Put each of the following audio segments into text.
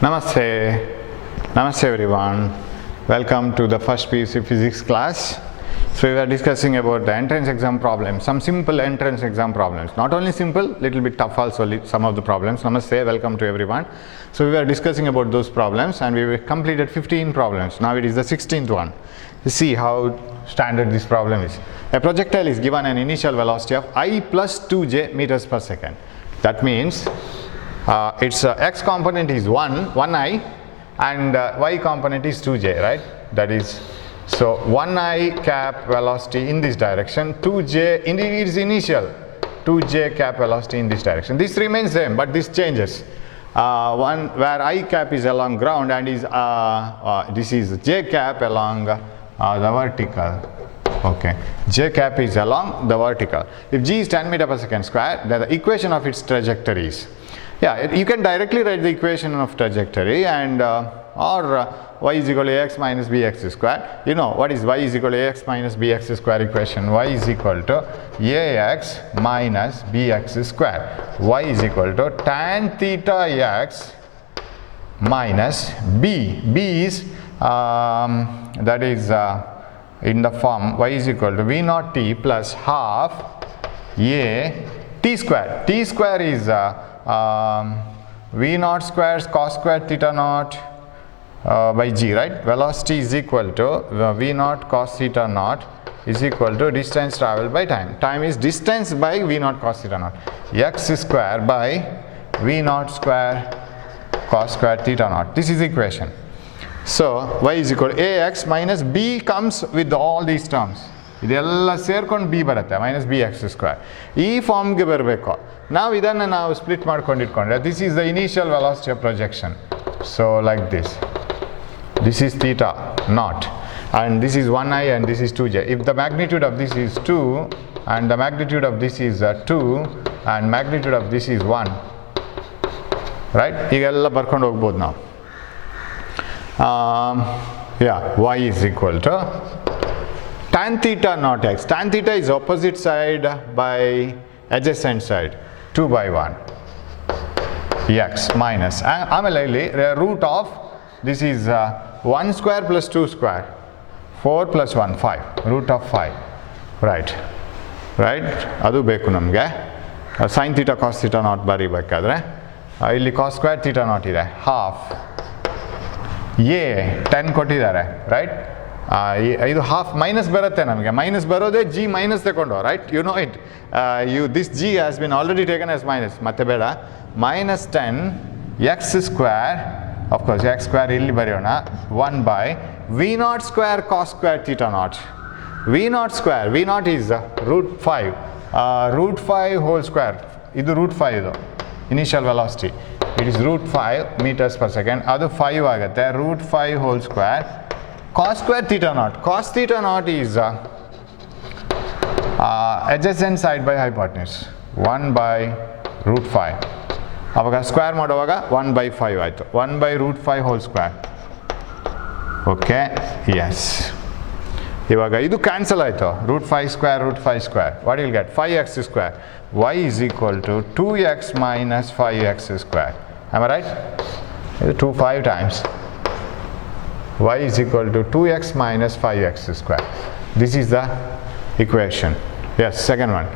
Namaste. Namaste everyone. Welcome to the first PUC physics class. So we are discussing about the entrance exam problems, some simple entrance exam problems. Not only simple, little bit tough also some of the problems. Namaste, welcome to everyone. So we are discussing about those problems and we completed 15 problems. Now it is the 16th one. You see how standard this problem is. A projectile is given an initial velocity of I plus 2j meters per second. That means its x component is 1i and y component is 2j, right? That is, so 1i cap velocity in this direction, 2j in its initial, 2j cap velocity in this direction. This remains same, but this changes. One where I cap is along ground and is this is j cap along the vertical. Okay, j cap is along the vertical. If g is 10 meter per second square, then the equation of its trajectory is, you can directly write the equation of trajectory and or y is equal to ax minus bx square. You know what is y is equal to ax minus bx square equation? Y is equal to ax minus bx square. Y is equal to tan theta x minus b. B is that is in the form y is equal to v naught t plus half a t square. T square is v naught squares cos square theta naught by g, right? Velocity is equal to v naught cos theta naught is equal to distance traveled by time. Time is distance by v naught cos theta naught. X square by v naught square cos square theta naught. This is equation. So y is equal to ax minus b comes with all these terms. ಇದೆಲ್ಲ ಸೇರ್ಕೊಂಡು b ಬರುತ್ತೆ minus bx square. ಈ ಫಾರ್ಮ್ಗೆ ಬರಬೇಕು. ನಾವು ಇದನ್ನು ನಾವು split ಮಾಡ್ಕೊಂಡು ಇಟ್ಕೊಂಡ್ರೆ this is the initial velocity of projection. So like this. This is theta naught and this is 1i and this is 2j. If the magnitude of this is 2 and the magnitude of this is 2 and magnitude of this is 1, right? ಈಗೆಲ್ಲ ಬರ್ಕೊಂಡು ಹೋಗ್ಬೋದು ನಾವು. Y is equal to tan theta naught x. Tan theta is opposite side by adjacent side, 2 by 1 x minus ಆಮೇಲೆ ಇಲ್ಲಿ root of this is 1 square plus 2 square, 4 plus 1 5, root of 5, right? ಅದು ಬೇಕು ನಮಗೆ. sin theta cos theta naught ಬರೀಬೇಕಾದ್ರೆ ಇಲ್ಲಿ cos square theta naught ಇದೆ, half a 10 ಕೊಟ್ಟಿದ್ದಾರೆ, right? ಇದು half minus ಬರುತ್ತೆ ನಮಗೆ. ಮೈನಸ್ ಬರೋದೇ ಜಿ ಮೈನಸ್ ತಗೊಂಡು, right? You know it. This G has been already taken as minus, ಮತ್ತೆ ಬೇಡ. minus 10 X square, of course X square ಇಲ್ಲಿ ಬರೆಯೋಣ, 1 by V naught square cos square theta naught. V naught square, V naught is root 5, root 5 whole square. ಇದು root 5, ಇದು initial velocity. It is root 5 meters per second. ಅದು 5 ಆಗುತ್ತೆ, root 5 whole square cos square theta naught. Cos theta naught is adjacent side by hypotenuse, 1 by root 5. ಅವಾಗ square ಮಾಡುವಾಗ 1 by 5 ಆಯಿತು, 1 by root 5 whole square. Okay, yes. ಇವಾಗ ಇದು cancel ಆಯಿತು, root 5 square root 5 square. What will get? 5x square. y is equal to 2x minus 5x square. Am I right? 2 5 times. Y is equal to 2x minus 5x square. This is the equation. Yes, second one.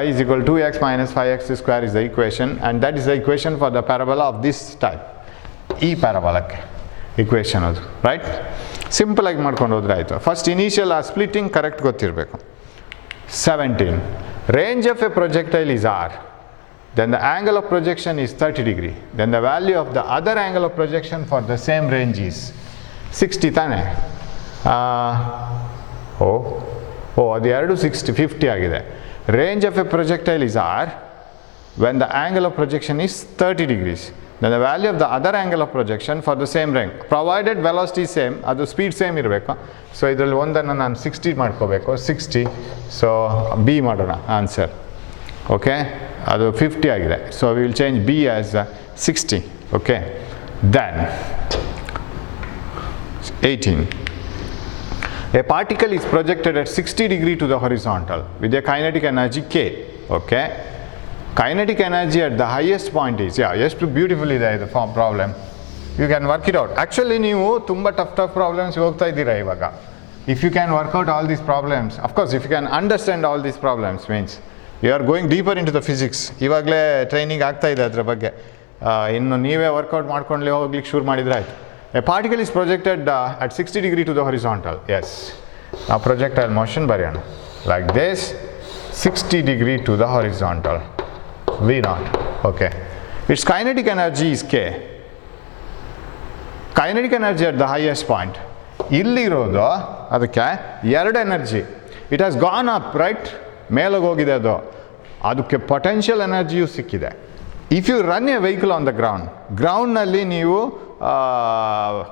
Y is equal to 2x minus 5x square is the equation, and that is the equation for the parabola of this type. E parabolic equation ಅದು, right? Simple ಆಗಿ ಮಾಡ್ಕೊಂಡು ಹೋದ್ರೆ ಆಯಿತು. First initial splitting correct ಗೊತ್ತಿರಬೇಕು. 17. Range of a projectile is r. Then the angle of projection is 30 degree. Then the value of the other angle of projection for the same range is 60 ತಾನೆ. ಅದು ಎರಡು 60 50 ಆಗಿದೆ. Range of a projectile is R when the angle of projection is 30 degrees. Then the value of the other angle of projection for the same range, provided velocity same, ಅದು speed same ಇರಬೇಕು. So ಇದರಲ್ಲಿ ಒಂದನ್ನು ನಾನು 60 ಮಾಡ್ಕೋಬೇಕು, 60. So B ಮಾಡೋಣ answer. Okay, ಅದು 50 ಆಗಿದೆ. So we will change B as 60. Okay, then 18. A particle is projected at 60 degree to the horizontal with a kinetic energy K. Okay, kinetic energy at the highest point is, ಎಷ್ಟು beautiful ಇದೆ ಇದು problem. You can work it out. Actually ನೀವು ತುಂಬ tough problems ಹೋಗ್ತಾ ಇದ್ದೀರಾ ಇವಾಗ. If you can work out all these problems, of course if you can understand all these problems means you are going deeper into the physics. ಇವಾಗಲೇ training ಆಗ್ತಾ ಇದೆ ಅದ್ರ ಬಗ್ಗೆ. ಇನ್ನು ನೀವೇ ವರ್ಕೌಟ್ ಮಾಡ್ಕೊಂಡ್ಲೇ ಹೋಗ್ಲಿಕ್ಕೆ ಶುರು ಮಾಡಿದರೆ ಆಯಿತು. A particle is projected at 60 degree to the horizontal. Yes, ನಾವು ಪ್ರೊಜೆಕ್ಟೈಲ್ ಮೋಷನ್ ಬರೆಯೋಣ like this, 60 degree to the horizontal, V0. Okay, its kinetic energy is K. Kinetic energy at the highest point. ಇಲ್ಲಿರೋದು ಅದಕ್ಕೆ ಎರಡು energy. It has gone up, right? ಮೇಲೋಗಿ ಹೋಗಿದೆ ಅದು. ಅದಕ್ಕೆ potential ಎನರ್ಜಿಯೂ ಸಿಕ್ಕಿದೆ. If you run a vehicle on the ಗ್ರೌಂಡ್ನಲ್ಲಿ ನೀವು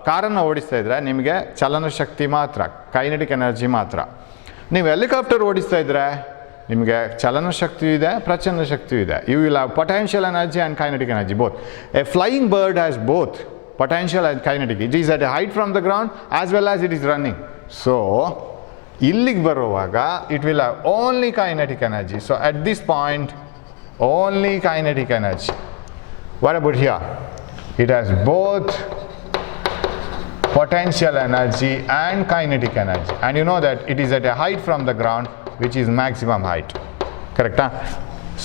ಕಾರನ್ನು ಓಡಿಸ್ತಾ ಇದ್ರೆ ನಿಮಗೆ ಚಲನ ಶಕ್ತಿ ಮಾತ್ರ, ಕೈನೆಟಿಕ್ ಎನರ್ಜಿ ಮಾತ್ರ. ನೀವು ಹೆಲಿಕಾಪ್ಟರ್ ಓಡಿಸ್ತಾ ಇದ್ರೆ ನಿಮಗೆ ಚಲನ ಶಕ್ತಿಯೂ ಇದೆ, ಪ್ರಚಂಡ ಶಕ್ತಿಯೂ ಇದೆ. You will have potential energy and kinetic energy both. A flying bird has both potential and kinetic. It is at a height from the ground as well as it is running. So illige baruvaga it will have only kinetic energy. So at this point only kinetic energy. What about here? It has both potential energy and kinetic energy, and you know that it is at a height from the ground which is maximum height. Correct?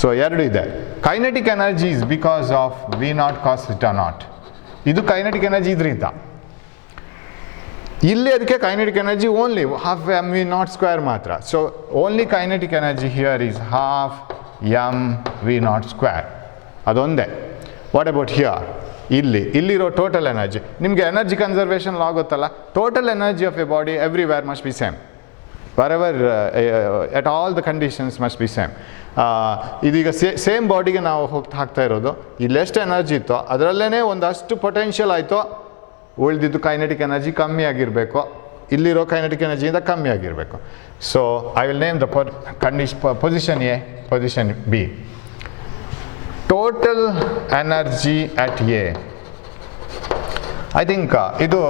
So eradu ide. Kinetic energy is because of V0 cos theta naught. ಇದು kinetic energy ಇದರಿಂದ. ಇಲ್ಲಿ ಅದಕ್ಕೆ kinetic energy only half M V naught square ಮಾತ್ರ. So only kinetic energy here is half M V naught square, ಅದೊಂದೇ. What about here? ಇಲ್ಲಿರೋ total energy, ನಿಮಗೆ energy conservation law ಗೊತ್ತಲ್ಲ. Total energy of a body everywhere must be same, wherever at all the conditions must be same. ಇದೀಗ same ಬಾಡಿಗೆ ನಾವು ಹಾಕ್ತಾ ಇರೋದು. ಇಲ್ಲೆಷ್ಟು energy ಇತ್ತೋ ಅದರಲ್ಲೇ ಒಂದಷ್ಟು ಪೊಟೆನ್ಷಿಯಲ್ ಆಯಿತು, ಉಳಿದಿದ್ದು ಕೈನೆಟಿಕ್ ಎನರ್ಜಿ ಕಮ್ಮಿ ಆಗಿರಬೇಕು, ಇಲ್ಲಿರೋ ಕೈನೆಟಿಕ್ ಎನರ್ಜಿಯಿಂದ ಕಮ್ಮಿ ಆಗಿರಬೇಕು. So I will name the position A, position B. Total energy at A. I think ಇದು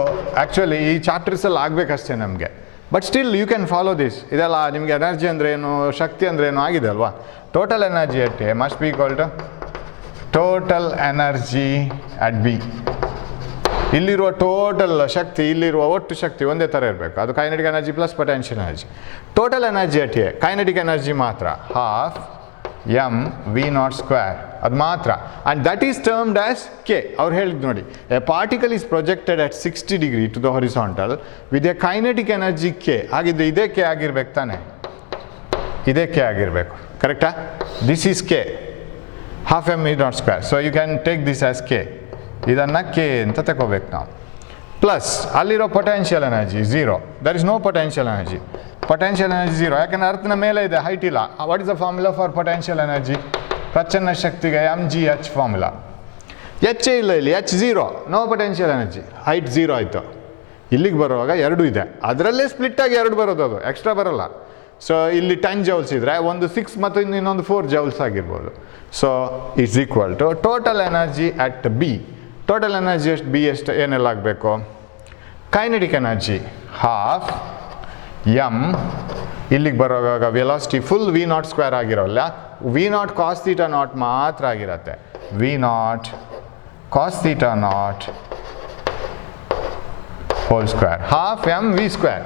ಆ್ಯಕ್ಚುಲಿ ಈ ಚಾಪ್ಟರ್ಸಲ್ಲಿ ಆಗಬೇಕಷ್ಟೇ ನಮಗೆ. But still you can follow this. ಇದೆಲ್ಲ ನಿಮಗೆ ಎನರ್ಜಿ ಅಂದರೆ ಏನು, ಶಕ್ತಿ ಅಂದರೆ ಏನು ಆಗಿದೆ ಅಲ್ವಾ. Total energy at A must be equal to total energy at B. ಇಲ್ಲಿರುವ ಟೋಟಲ್ ಶಕ್ತಿ, ಇಲ್ಲಿರುವ ಒಟ್ಟು ಶಕ್ತಿ ಒಂದೇ ಥರ ಇರಬೇಕು. ಅದು kinetic energy plus potential energy. Total energy at A, kinetic energy ಮಾತ್ರ half M V naught square, ಅದು ಮಾತ್ರ. And that is termed as K. ಅವ್ರು ಹೇಳಿದ್ದು ನೋಡಿ, a particle is projected at 60 degree to the horizontal with a kinetic energy K. ಹಾಗಿದ್ರೆ ಇದೇ K ಆಗಿರ್ಬೇಕು ತಾನೆ, ಇದೇ ಕೆ ಆಗಿರಬೇಕು. ಕರೆಕ್ಟಾ? This is K, half M V naught square. So you can take this as K. ಇದನ್ನು K ಅಂತ ತಗೋಬೇಕು ನಾವು. ಪ್ಲಸ್ ಅಲ್ಲಿರೋ potential energy zero. There is no potential energy. Potential energy zero, ಯಾಕಂದರೆ ಅರ್ಥನ ಮೇಲೆ ಇದೆ, ಹೈಟ್ ಇಲ್ಲ. What is the formula for potential energy? ಪ್ರಚನ್ನ ಶಕ್ತಿಗೆ mgh ಫಾರ್ಮುಲಾ. ಎಚ್ ಇಲ್ಲ ಇಲ್ಲಿ, H zero, no potential energy. Height zero ಆಯಿತು. ಇಲ್ಲಿಗೆ ಬರುವಾಗ ಎರಡು ಇದೆ, ಅದರಲ್ಲೇ ಸ್ಪ್ಲಿಟ್ ಆಗಿ ಎರಡು ಬರೋದು, ಅದು ಎಕ್ಸ್ಟ್ರಾ ಬರೋಲ್ಲ. ಸೊ ಇಲ್ಲಿ 10 ಜೌಲ್ಸ್ ಇದ್ದರೆ ಒಂದು 6 ಮತ್ತು ಇನ್ನೊಂದು 4 ಜೌಲ್ಸ್ ಆಗಿರ್ಬೋದು. So it's equal to total energy at B. Total energy ಎಷ್ಟು ಬಿ ಎಷ್ಟು ಏನೆಲ್ಲ ಆಗಬೇಕು? ಕೈನೆಟಿಕ್ ಎನರ್ಜಿ ಹಾಫ್ ಎಮ್, ಇಲ್ಲಿಗೆ ಬರುವಾಗ velocity full V naught square ಆಗಿರೋಲ್ಲ, V naught cos theta naught ಮಾತ್ರ ಆಗಿರುತ್ತೆ. V naught cos theta naught whole square, half M V square,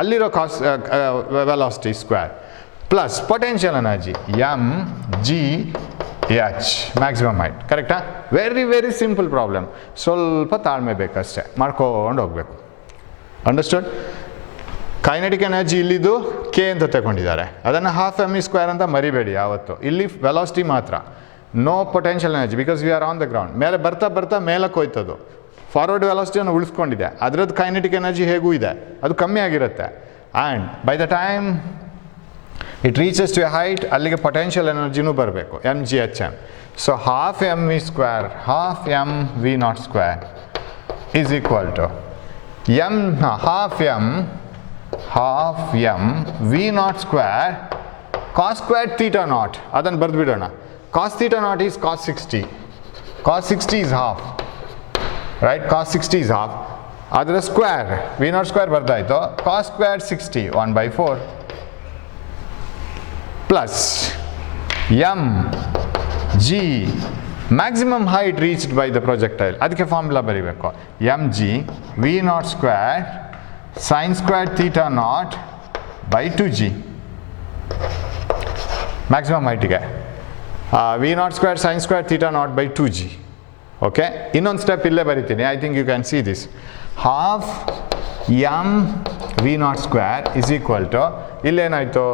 ಅಲ್ಲಿರೋ cos velocity square, plus potential energy M G H maximum height. ಕರೆಕ್ಟಾ? Very very simple problem. ಸ್ವಲ್ಪ ತಾಳ್ಮೆ ಬೇಕಷ್ಟೇ, ಮಾಡ್ಕೊಂಡು ಹೋಗಬೇಕು. Understood? Kinetic energy ಇಲ್ಲಿದ್ದು K ಅಂತ ತಗೊಂಡಿದ್ದಾರೆ, ಅದನ್ನು ಹಾಫ್ ಎಮ್ ಇ ಸ್ಕ್ವೇರ್ ಅಂತ ಮರಿಬೇಡಿ ಯಾವತ್ತು. ಇಲ್ಲಿ ವೆಲಾಸಿಟಿ ಮಾತ್ರ, no potential energy, because we are on the ground. ಮೇಲೆ ಬರ್ತಾ ಬರ್ತಾ ಮೇಲಕ್ಕೆ ಹೋಯ್ತದು, ಫಾರ್ವರ್ಡ್ ವೆಲಾಸಿಟಿಯನ್ನು ಉಳಿಸ್ಕೊಂಡಿದೆ. ಅದರದ್ದು ಕೈನೆಟಿಕ್ ಎನರ್ಜಿ ಹೇಗೂ ಇದೆ, ಅದು ಕಮ್ಮಿ ಆಗಿರುತ್ತೆ. And by the time it reaches to a height, ಅಲ್ಲಿಗೆ ಪೊಟೆನ್ಷಿಯಲ್ ಎನರ್ಜಿನೂ ಬರಬೇಕು, M G H M. So half M V square, half M V naught square is equal to M half M V naught square cos square theta naught. ಅದನ್ನು ಬರೆದುಬಿಡೋಣ. Cos theta naught is cos 60. Cos 60 is half, right? Cos 60 is half. ಅದರ square V naught square ಬರ್ದಾಯಿತು. Cos square 60 1/4 plus M G maximum height reached by the projectile, ಅದಕ್ಕೆ formula ಬರೀಬೇಕು. M G V naught square sine square theta naught by 2g. Maximum ಹೈಟಿಗೆ V naught square sine square theta naught by 2g. Okay, ಇನ್ನೊಂದು step ಇಲ್ಲೇ ಬರಿತೀನಿ. I think you can see this. Half M V naught square is equal to, ಇಲ್ಲೇನಾಯಿತು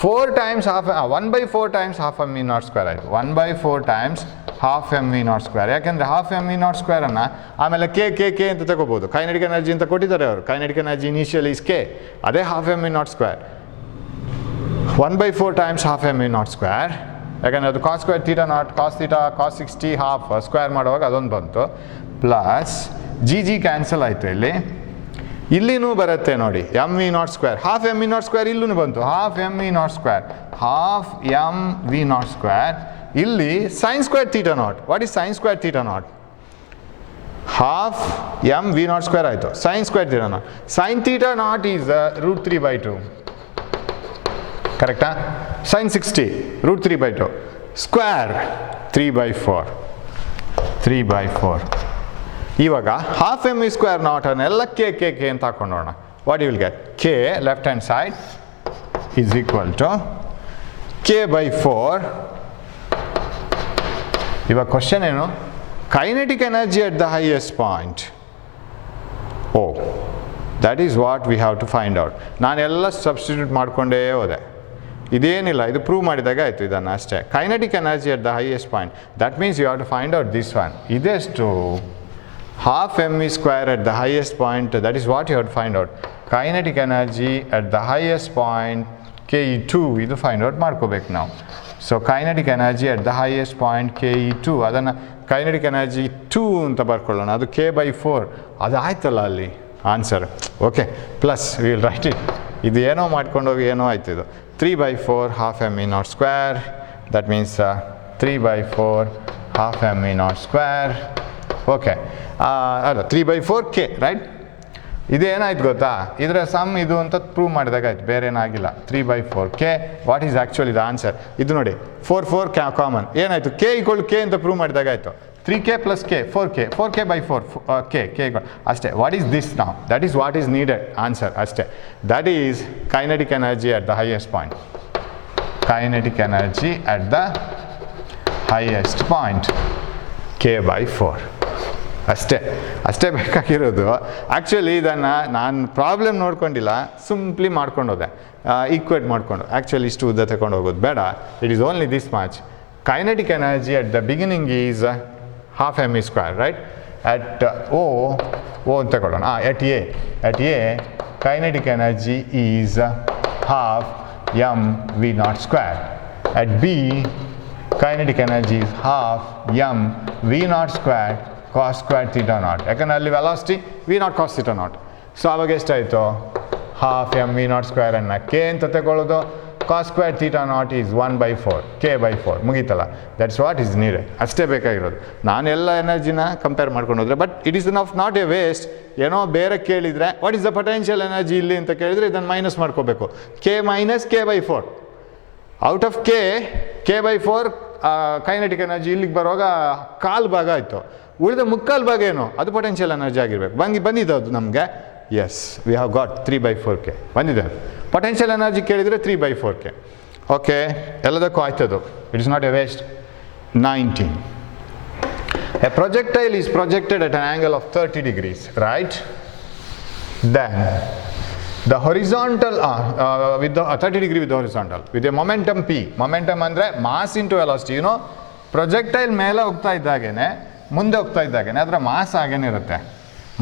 4 times half 1/4 times half M V naught square ಆಯಿತು. 1/4 times half M V naught square. ಯಾಕೆಂದರೆ half M V naught ಸ್ಕ್ವೇರನ್ನು ಆಮೇಲೆ K ಅಂತ ತಗೋಬೋದು. Kinetic energy ಅಂತ ಕೊಟ್ಟಿದ್ದಾರೆ ಅವರು. Kinetic energy initial is K, ಅದೇ half M V naught square. 1/4 times half M V naught square, ಯಾಕಂದರೆ ಅದು cos square theta naught, cos theta cos 60 half square ಮಾಡುವಾಗ ಅದೊಂದು ಬಂತು. ಪ್ಲಸ್ ಜಿ ಕ್ಯಾನ್ಸಲ್ ಆಯಿತು. ಇಲ್ಲಿನೂ ಬರುತ್ತೆ ನೋಡಿ, m V naught square, half M V naught square ಇಲ್ಲೂ ಬಂತು. Half M V naught square, half M V naught square. ಇಲ್ಲಿ sine square theta naught. What is sine square theta naught? Half M V naught square ಆಯಿತು. Sine square theta naught, sine theta naught is √3/2. ಕರೆಕ್ಟಾ? Sine 60 √3/2 square 3/4. ಇವಾಗ half M V square naught ಅನ್ನೆಲ್ಲ k ಅಂತ ಹಾಕೊಂಡೋಣ. What you will get? K left hand side is equal to k/4. ಇವಾಗ question ಏನು? Kinetic energy at the highest point. Oh, that is what we have to find out. ನಾನೆಲ್ಲ substitute ಮಾಡಿಕೊಂಡೇ ಹೋದೆ. ಇದೇನಿಲ್ಲ, ಇದು ಪ್ರೂವ್ ಮಾಡಿದಾಗ ಆಯಿತು ಇದನ್ನು ಅಷ್ಟೇ. Kinetic energy at the highest point, that means you have to find out this one. ಇದೆಷ್ಟು? half mv square at the highest point, that is what you have to find out. Kinetic energy at the highest point ke2, idu find out ಮಾಡ್ಕೋಬೇಕು ನಾವು. So kinetic energy at the highest point ke2, ಅದನ್ನು kinetic energy 2 ಅಂತ ಬರ್ಕೊಳ್ಳೋಣ. ಅದು k/4, ಅದು ಆಯ್ತಲ್ಲ ಅಲ್ಲಿ answer. Okay, plus we will write it. ಇದು ಏನೋ ಮಾಡ್ಕೊಂಡೋಗಿ ಏನೋ ಆಯ್ತು. ಇದು 3/4 half mv naught square, that means 3/4 half mv naught square. Okay, ಅಲ್ಲ 3/4 ಕೆ, ರೈಟ್? ಇದೇನಾಯ್ತು ಗೊತ್ತಾ? ಇದರ ಸಮ್ ಇದು ಅಂತ ಪ್ರೂವ್ ಮಾಡಿದಾಗ ಆಯ್ತು, ಬೇರೆ ಏನಾಗಿಲ್ಲ. 3/4 K, what is actually the answer? ಇದು ನೋಡಿ, 4 ಕಾಮನ್. ಏನಾಯಿತು? ಕೆ = ಕೆ ಅಂತ ಪ್ರೂವ್ ಮಾಡಿದಾಗ ಆಯಿತು. 3k plus k, 4k/4 k ಅಷ್ಟೇ. ವಾಟ್ ಈಸ್ ದಿಸ್ ನಾವು? That is what is needed answer ಅಷ್ಟೇ. That is kinetic energy at the highest point. Kinetic energy at the highest point k/4. ಅಷ್ಟೇ ಬೇಕಾಗಿರೋದು. Actually ಇದನ್ನು ನಾನು problem ನೋಡ್ಕೊಂಡಿಲ್ಲ, simply ಮಾಡ್ಕೊಂಡು ಹೋದೆ, equate ಮಾಡಿಕೊಂಡು. ಆ್ಯಕ್ಚುಲಿ ಇಷ್ಟು ಉದ್ದ ತಗೊಂಡು ಹೋಗೋದು ಬೇಡ. It is only this much. Kinetic energy at the beginning is half mv square, right? At O ಅಂತ ತಗೊಳ್ಳೋಣ. At A kinetic energy is half mv naught square. At B kinetic energy is half mv naught square cos square theta naught. ಯಾಕಂದರೆ ಅಲ್ಲಿ velocity v naught cos theta naught. So ಅವಾಗ ಎಷ್ಟಾಯಿತು? half mv naught square ಅನ್ನು k ಅಂತ ತಗೊಳ್ಳೋದು, cos square theta naught is 1/4 k/4. ಮುಗೀತಲ್ಲ. That's what is needed. ಅಷ್ಟೇ ಬೇಕಾಗಿರೋದು. ನಾನು ಎಲ್ಲ ಎನರ್ಜಿನ ಕಂಪೇರ್ ಮಾಡ್ಕೊಂಡು ಹೋದರೆ, but it is not a waste. ಏನೋ ಬೇರೆ ಕೇಳಿದರೆ what is the potential energy ಇಲ್ಲಿ ಅಂತ ಕೇಳಿದರೆ ಇದನ್ನು ಮೈನಸ್ ಮಾಡ್ಕೋಬೇಕು. k - k/4. Out of k/4 kinetic energy ಇಲ್ಲಿಗೆ ಬರುವಾಗ ಕಾಲು ಭಾಗ ಆಯಿತು. ಉಳಿದ ಮುಕ್ಕಾಲು ಭಾಗ ಏನು? ಅದು ಪೊಟೆನ್ಷಿಯಲ್ ಎನರ್ಜಿ ಆಗಿರಬೇಕು. ಬಂದಿದೆ ಅದು ನಮಗೆ. S, we have got 3/4k ಬಂದಿದೆ. ಪೊಟೆನ್ಷಿಯಲ್ ಎನರ್ಜಿ ಕೇಳಿದರೆ 3/4k. ಓಕೆ, ಎಲ್ಲದಕ್ಕೂ ಆಯ್ತದು. It is not a waste. 19. A projectile is projected at an angle of 30 degrees, right? Then the horizontal with the 30 degree with the horizontal with a momentum p. Momentum ಅಂದರೆ mass into velocity. You know, projectile ಮೇಲೆ ಹೋಗ್ತಾ ಇದ್ದಾಗೇನೆ, ಮುಂದೆ ಹೋಗ್ತಾ ಇದ್ದಾಗೇನೆ ಅದರ mass ಹಾಗೇನೆ ಇರುತ್ತೆ.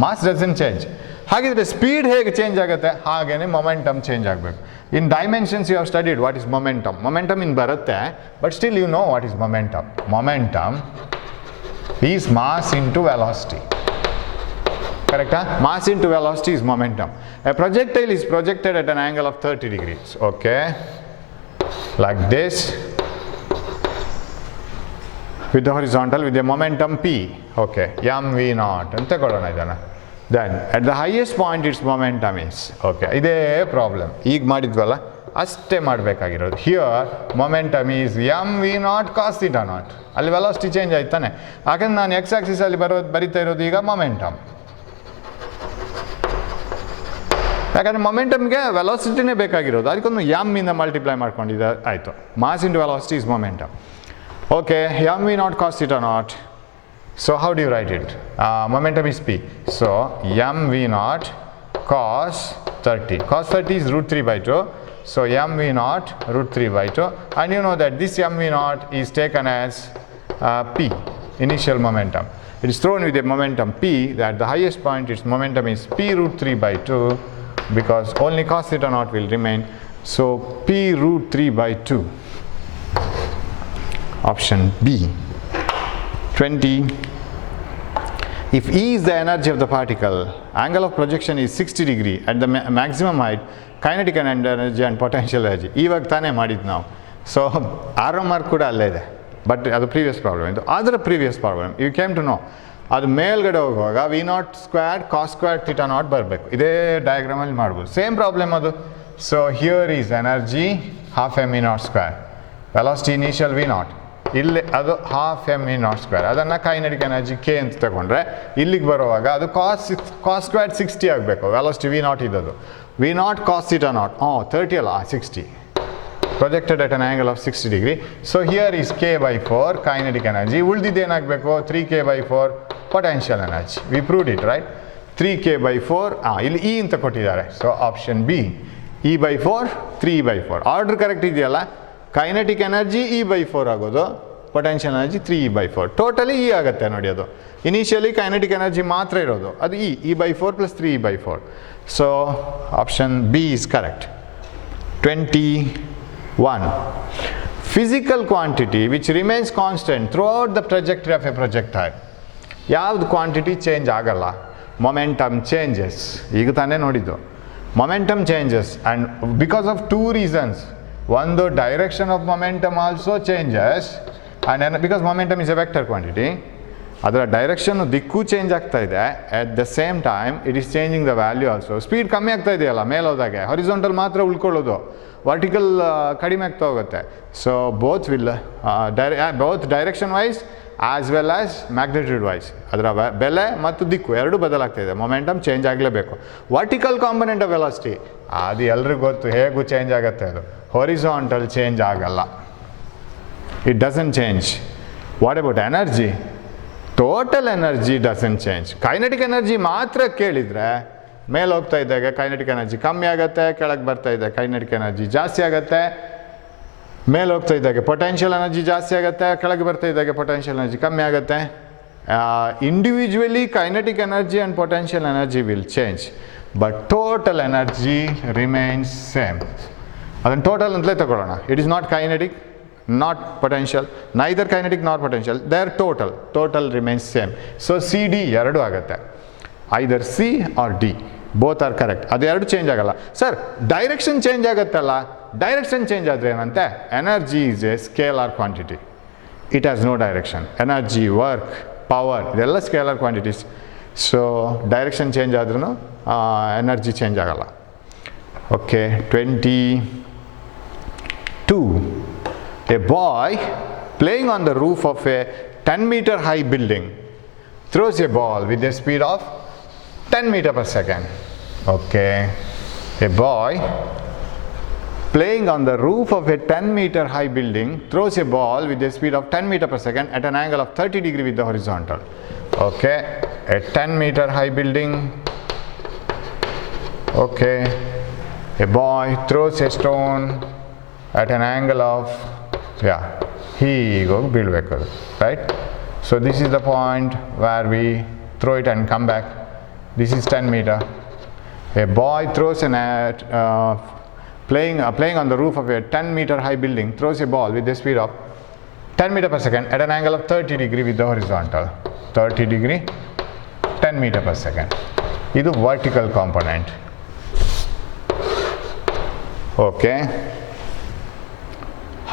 Mass doesn't change. ಹಾಗಿದ್ರೆ speed ಹೇಗೆ ಚೇಂಜ್ ಆಗುತ್ತೆ? ಹಾಗೇನೆ ಮೊಮೆಂಟಮ್ ಚೇಂಜ್ ಆಗಬೇಕು. In dimensions you have studied what is momentum. Momentum ಇನ್ ಬರುತ್ತೆ, but still you know what is momentum. Momentum is mass into velocity. ಕರೆಕ್ಟಾ? Mass into velocity is momentum. A projectile is projected at an angle of 30 degrees. Okay, like this, with the horizontal with a momentum p. Okay, mv naught ಅಂತ ತಗೊಳ್ಳೋಣ ಇದನ್ನು. Then at the highest point its momentum is, okay, ಇದೇ problem ಈಗ ಮಾಡಿದ್ವಲ್ಲ ಅಷ್ಟೇ ಮಾಡಬೇಕಾಗಿರೋದು. Here momentum is m V naught cos theta naught. ಅಲ್ಲಿ velocity change ಆಯ್ತಾನೆ, ಯಾಕಂದ್ರೆ ನಾನು ಎಕ್ಸ್ ಆಕ್ಸಿಸಲ್ಲಿ ಬರಿತಾ ಇರೋದು ಈಗ ಮೊಮೆಂಟಮ್. ಯಾಕಂದರೆ ಮೊಮೆಂಟಮ್ಗೆ ವೆಲಾಸಿಟಿನೇ ಬೇಕಾಗಿರೋದು, ಅದಕ್ಕೊಂದು ಎಮ್ ಇಂದ ಮಲ್ಟಿಪ್ಲೈ ಮಾಡ್ಕೊಂಡಿದ್ದೆ ಆಯಿತು. Mass into velocity is momentum. Okay, M V naught cos theta naught. So how do you write it? Momentum is P. So mv naught cos 30. Cos 30 is root 3 by 2. So mv naught root 3 by 2. And you know that this mv naught is taken as P, initial momentum. It is thrown with a momentum P, that the highest point its momentum is P root 3 by 2, because only cos theta naught will remain. So P root 3 by 2. Option B. 20. If E is the energy of the particle, angle of projection is 60 degree at the maximum height, kinetic energy and potential energy. ಇವಾಗ ತಾನೇ ಮಾಡಿದ್ದು ನಾವು. So arrow mark ಕೂಡ ಅಲ್ಲೇ ಇದೆ, but ಅದು previous problem. ಇದು ಅದರ previous problem you came to know. ಅದು ಮೇಲ್ಗಡೆ ಹೋಗುವಾಗ v naught square cos square theta naught ಬರಬೇಕು. ಇದೇ ಡಯಾಗ್ರಾಮಲ್ಲಿ ಮಾಡ್ಬೋದು, ಸೇಮ್ ಪ್ರಾಬ್ಲಮ್ ಅದು. So here is energy half m e naught square, velocity initial v naught, ಇಲ್ಲಿ ಅದು half m e naught square. ಅದನ್ನು ಕೈನೆಟಿಕ್ ಎನರ್ಜಿ ಕೆ ಅಂತ ತಗೊಂಡ್ರೆ ಇಲ್ಲಿಗೆ ಬರುವಾಗ ಅದು ಕಾಸ್ ಸ್ಕ್ವೇರ್ 60 ಆಗಬೇಕು. ವೆಲಾಸಿಟಿ ವಿ ನಾಟ್ ಇದ್ದದು, v naught cos theta naught 30 ಅಲ್ಲ 60, projected at an angle of 60 degree. So here is K by 4 kinetic energy. ಉಳಿದಿದ್ದು ಏನಾಗಬೇಕು? 3k by 4 potential energy. We proved it right. 3k by 4 ಇಲ್ಲಿ E ಅಂತ ಕೊಟ್ಟಿದ್ದಾರೆ. So option B, E by 4 3 by 4. Order correct ಇದೆಯಲ್ಲ? Kinetic energy E by 4 ಆಗೋದು, potential energy 3e by 4. Totally E ಆಗುತ್ತೆ ನೋಡಿ. ಅದು ಇನಿಷಿಯಲಿ ಕೈನೆಟಿಕ್ ಎನರ್ಜಿ ಮಾತ್ರ ಇರೋದು, ಅದು E by 4 plus 3e by 4. So option B is correct. 21. Physical quantity which remains constant throughout the trajectory of a projectile. ಯಾವ್ದು quantity change ಆಗಲ್ಲ? Momentum changes. ಈಗ ತಾನೇ ನೋಡಿದ್ದು momentum changes, and because of 2 reasons. ಒಂದು, direction of momentum also changes, and because momentum is A vector quantity, ಅದರ direction ದಿಕ್ಕು change ಆಗ್ತಾ ಇದೆ. At the same time it is changing the value also. Speed ಕಮ್ಮಿ ಆಗ್ತಾ ಇದೆಯಲ್ಲ ಮೇಲೋದಾಗೆ, horizontal ಮಾತ್ರ ಉಳ್ಕೊಳ್ಳೋದು, vertical ಕಡಿಮೆ ಆಗ್ತಾ ಹೋಗುತ್ತೆ. So both will both direction wise as well as magnitude wise, ಅದರ ಬೆಲೆ ಮತ್ತು ದಿಕ್ಕು ಎರಡೂ ಬದಲಾಗ್ತಾ ಇದೆ. ಮೊಮೆಂಟಮ್ ಚೇಂಜ್ ಆಗಲೇಬೇಕು. ವರ್ಟಿಕಲ್ ಕಾಂಪೊನೆಂಟ್ ಆಫ್ ವೆಲಾಸಿಟಿ ಅದು ಎಲ್ರಿಗೂ ಗೊತ್ತು, ಹೇಗೂ ಚೇಂಜ್ ಆಗುತ್ತೆ. ಅದು ಹಾರಿಜಾಂಟಲ್ ಚೇಂಜ್ ಆಗಲ್ಲ, it doesn't change. What about energy? Total energy doesn't change. Kinetic energy ಮಾತ್ರ ಕೇಳಿದರೆ ಮೇಲೆ ಹೋಗ್ತಾ ಇದ್ದಾಗ ಕೈನೆಟಿಕ್ ಎನರ್ಜಿ ಕಮ್ಮಿ ಆಗುತ್ತೆ, ಕೆಳಗೆ ಬರ್ತಾ ಇದೆ ಕೈನೆಟಿಕ್ ಎನರ್ಜಿ ಜಾಸ್ತಿ ಆಗುತ್ತೆ. ಮೇಲೆ ಹೋಗ್ತಾ ಇದ್ದಾಗೆ ಪೊಟೆನ್ಷಿಯಲ್ ಎನರ್ಜಿ ಜಾಸ್ತಿ ಆಗುತ್ತೆ, ಕೆಳಗೆ ಬರ್ತಾ ಇದ್ದಾಗೆ ಪೊಟೆನ್ಷಿಯಲ್ ಎನರ್ಜಿ ಕಮ್ಮಿ ಆಗುತ್ತೆ. Individually kinetic energy and potential energy will change, but total energy remains same. ಅದನ್ನು ಟೋಟಲ್ ಅಂತಲೇ ತಗೊಳ್ಳೋಣ. It is not kinetic, not potential, neither kinetic nor potential, their total remains same. So CD ಎರಡು ಆಗುತ್ತೆ, either C or D, both are correct. ಅದು ಎರಡು change ಆಗಲ್ಲ. Sir direction change ಆಗುತ್ತಲ್ಲ, direction change ಆದರೆ ಏನಂತೆ? Energy is a scalar quantity, it has no direction. Energy, work, power ಇದೆಲ್ಲ scalar quantities. So direction change ಆದ್ರೂ ಎನರ್ಜಿ ಚೇಂಜ್ ಆಗಲ್ಲ. Okay, 22. A boy playing on the roof of a 10-meter high building throws a ball with a speed of 10 meters per second. Okay, a boy playing on the roof of a 10-meter high building throws a ball with a speed of 10 meters per second at an angle of 30 degree with the horizontal. Okay, a 10-meter high building. Okay, a boy throws a stone at an angle of ಹೀಗೆ ಹೋಗಿ ಬೀಳಬೇಕು ಅದು, right? So this is the point where we throw it and come back. This is 10 meter. A boy throws playing on the roof of a 10-meter high building throws a ball with a speed of 10 meters per second at an angle of 30 degree with the horizontal. 30 degree, 10 meters per second. ಇದು vertical component. Okay.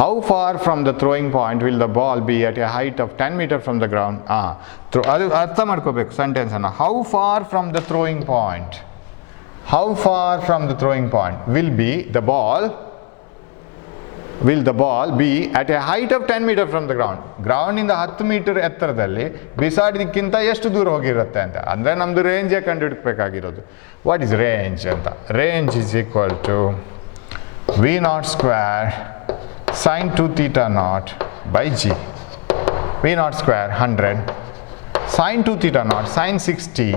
How far from the throwing point will the ball be at a height of 10 meters from the ground? ಅದು ಅರ್ಥ ಮಾಡ್ಕೋಬೇಕು ಸೆಂಟೆನ್ಸನ್ನು. How far from the throwing point? How far from the throwing point will be the ball will the ball be at a height of 10 meter from the ground? ಗ್ರೌಂಡಿಂದ 10 meter ಎತ್ತರದಲ್ಲಿ ಬಿಸಾಡಿದಕ್ಕಿಂತ ಎಷ್ಟು ದೂರ ಹೋಗಿರುತ್ತೆ ಅಂತ. ಅಂದರೆ ನಮ್ಮದು ರೇಂಜೇ ಕಂಡುಹಿಡಬೇಕಾಗಿರೋದು. ವಾಟ್ ಈಸ್ ರೇಂಜ್ ಅಂತ? Range is equal to V naught square sine 2 theta naught by G. V naught square 100 sine 2 theta naught sine 60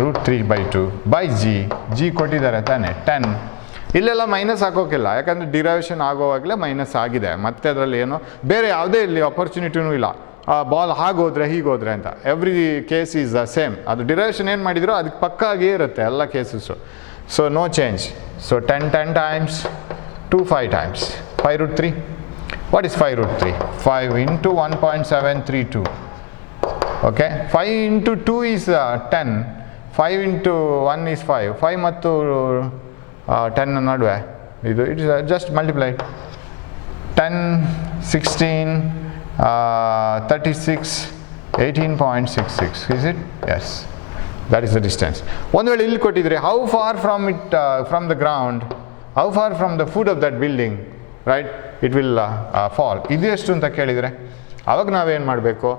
root 3/2 by G. G ಕೊಟ್ಟಿದ್ದಾರೆ ತಾನೆ 10. ಇಲ್ಲೆಲ್ಲ ಮೈನಸ್ ಹಾಕೋಕ್ಕಿಲ್ಲ, ಯಾಕಂದರೆ ಡಿರೈವೇಷನ್ ಆಗೋವಾಗಲೇ ಮೈನಸ್ ಆಗಿದೆ. ಮತ್ತೆ ಅದರಲ್ಲಿ ಏನು ಬೇರೆ ಯಾವುದೇ ಇಲ್ಲಿ ಆಪರ್ಚುನಿಟಿನೂ ಇಲ್ಲ, ಬಾಲ್ ಹಾಗೋದ್ರೆ ಹೀಗೋದ್ರೆ ಅಂತ. Every case is the same. ಅದು ಡಿರೈವೇಷನ್ ಏನು ಮಾಡಿದ್ರು ಅದಕ್ಕೆ ಪಕ್ಕಾಗಿಯೇ ಇರುತ್ತೆ ಎಲ್ಲ cases. So no change. So 10 times 2 5 times 5√3. What is 5√3? 5 into 1.732. Okay, 5 into 2 is 10. 5 into 1 is 5. 5 ಮತ್ತು 10 ನಡುವೆ ಇದು it is just multiplied. 10 16 36 18.66 is it? Yes, that is the distance. ಒಂದು ವೇಳೆ ಇಲ್ಲಿ ಕೊಟ್ಟಿದ್ರೆ how far from it from the ground, how far from the foot of that building, right, it will fall. ಇದು ಎಷ್ಟು ಅಂತ ಕೇಳಿದರೆ ಅವಾಗ ನಾವೇನು ಮಾಡಬೇಕು?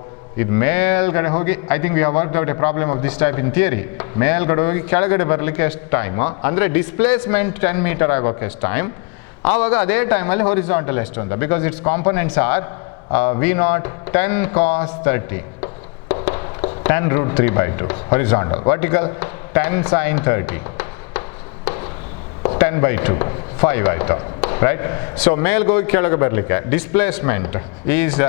ಇದು ಮೇಲ್ಗಡೆ ಹೋಗಿ, I think we have worked out A problem of this type in theory. ಮೇಲ್ಗಡೆ ಹೋಗಿ ಕೆಳಗಡೆ ಬರಲಿಕ್ಕೆ ಎಷ್ಟು ಟೈಮು, ಅಂದರೆ ಡಿಸ್ಪ್ಲೇಸ್ಮೆಂಟ್ 10 ಮೀಟರ್ ಆಗೋಕ್ಕೆ ಎಷ್ಟು ಟೈಮ್, ಆವಾಗ ಅದೇ ಟೈಮಲ್ಲಿ ಹೊರಿಸಾಂಟಲ್ ಎಷ್ಟು ಅಂತ. Because its components are V naught 10 cos 30 10 root 3/2 horizontal. Vertical 10 sin 30 10/2 5 ಆಯಿತು, ರೈಟ್. ಸೊ ಮೇಲ್ಗೆ ಹೋಗಿ ಕೆಳಗೆ ಬರಲಿಕ್ಕೆ displacement is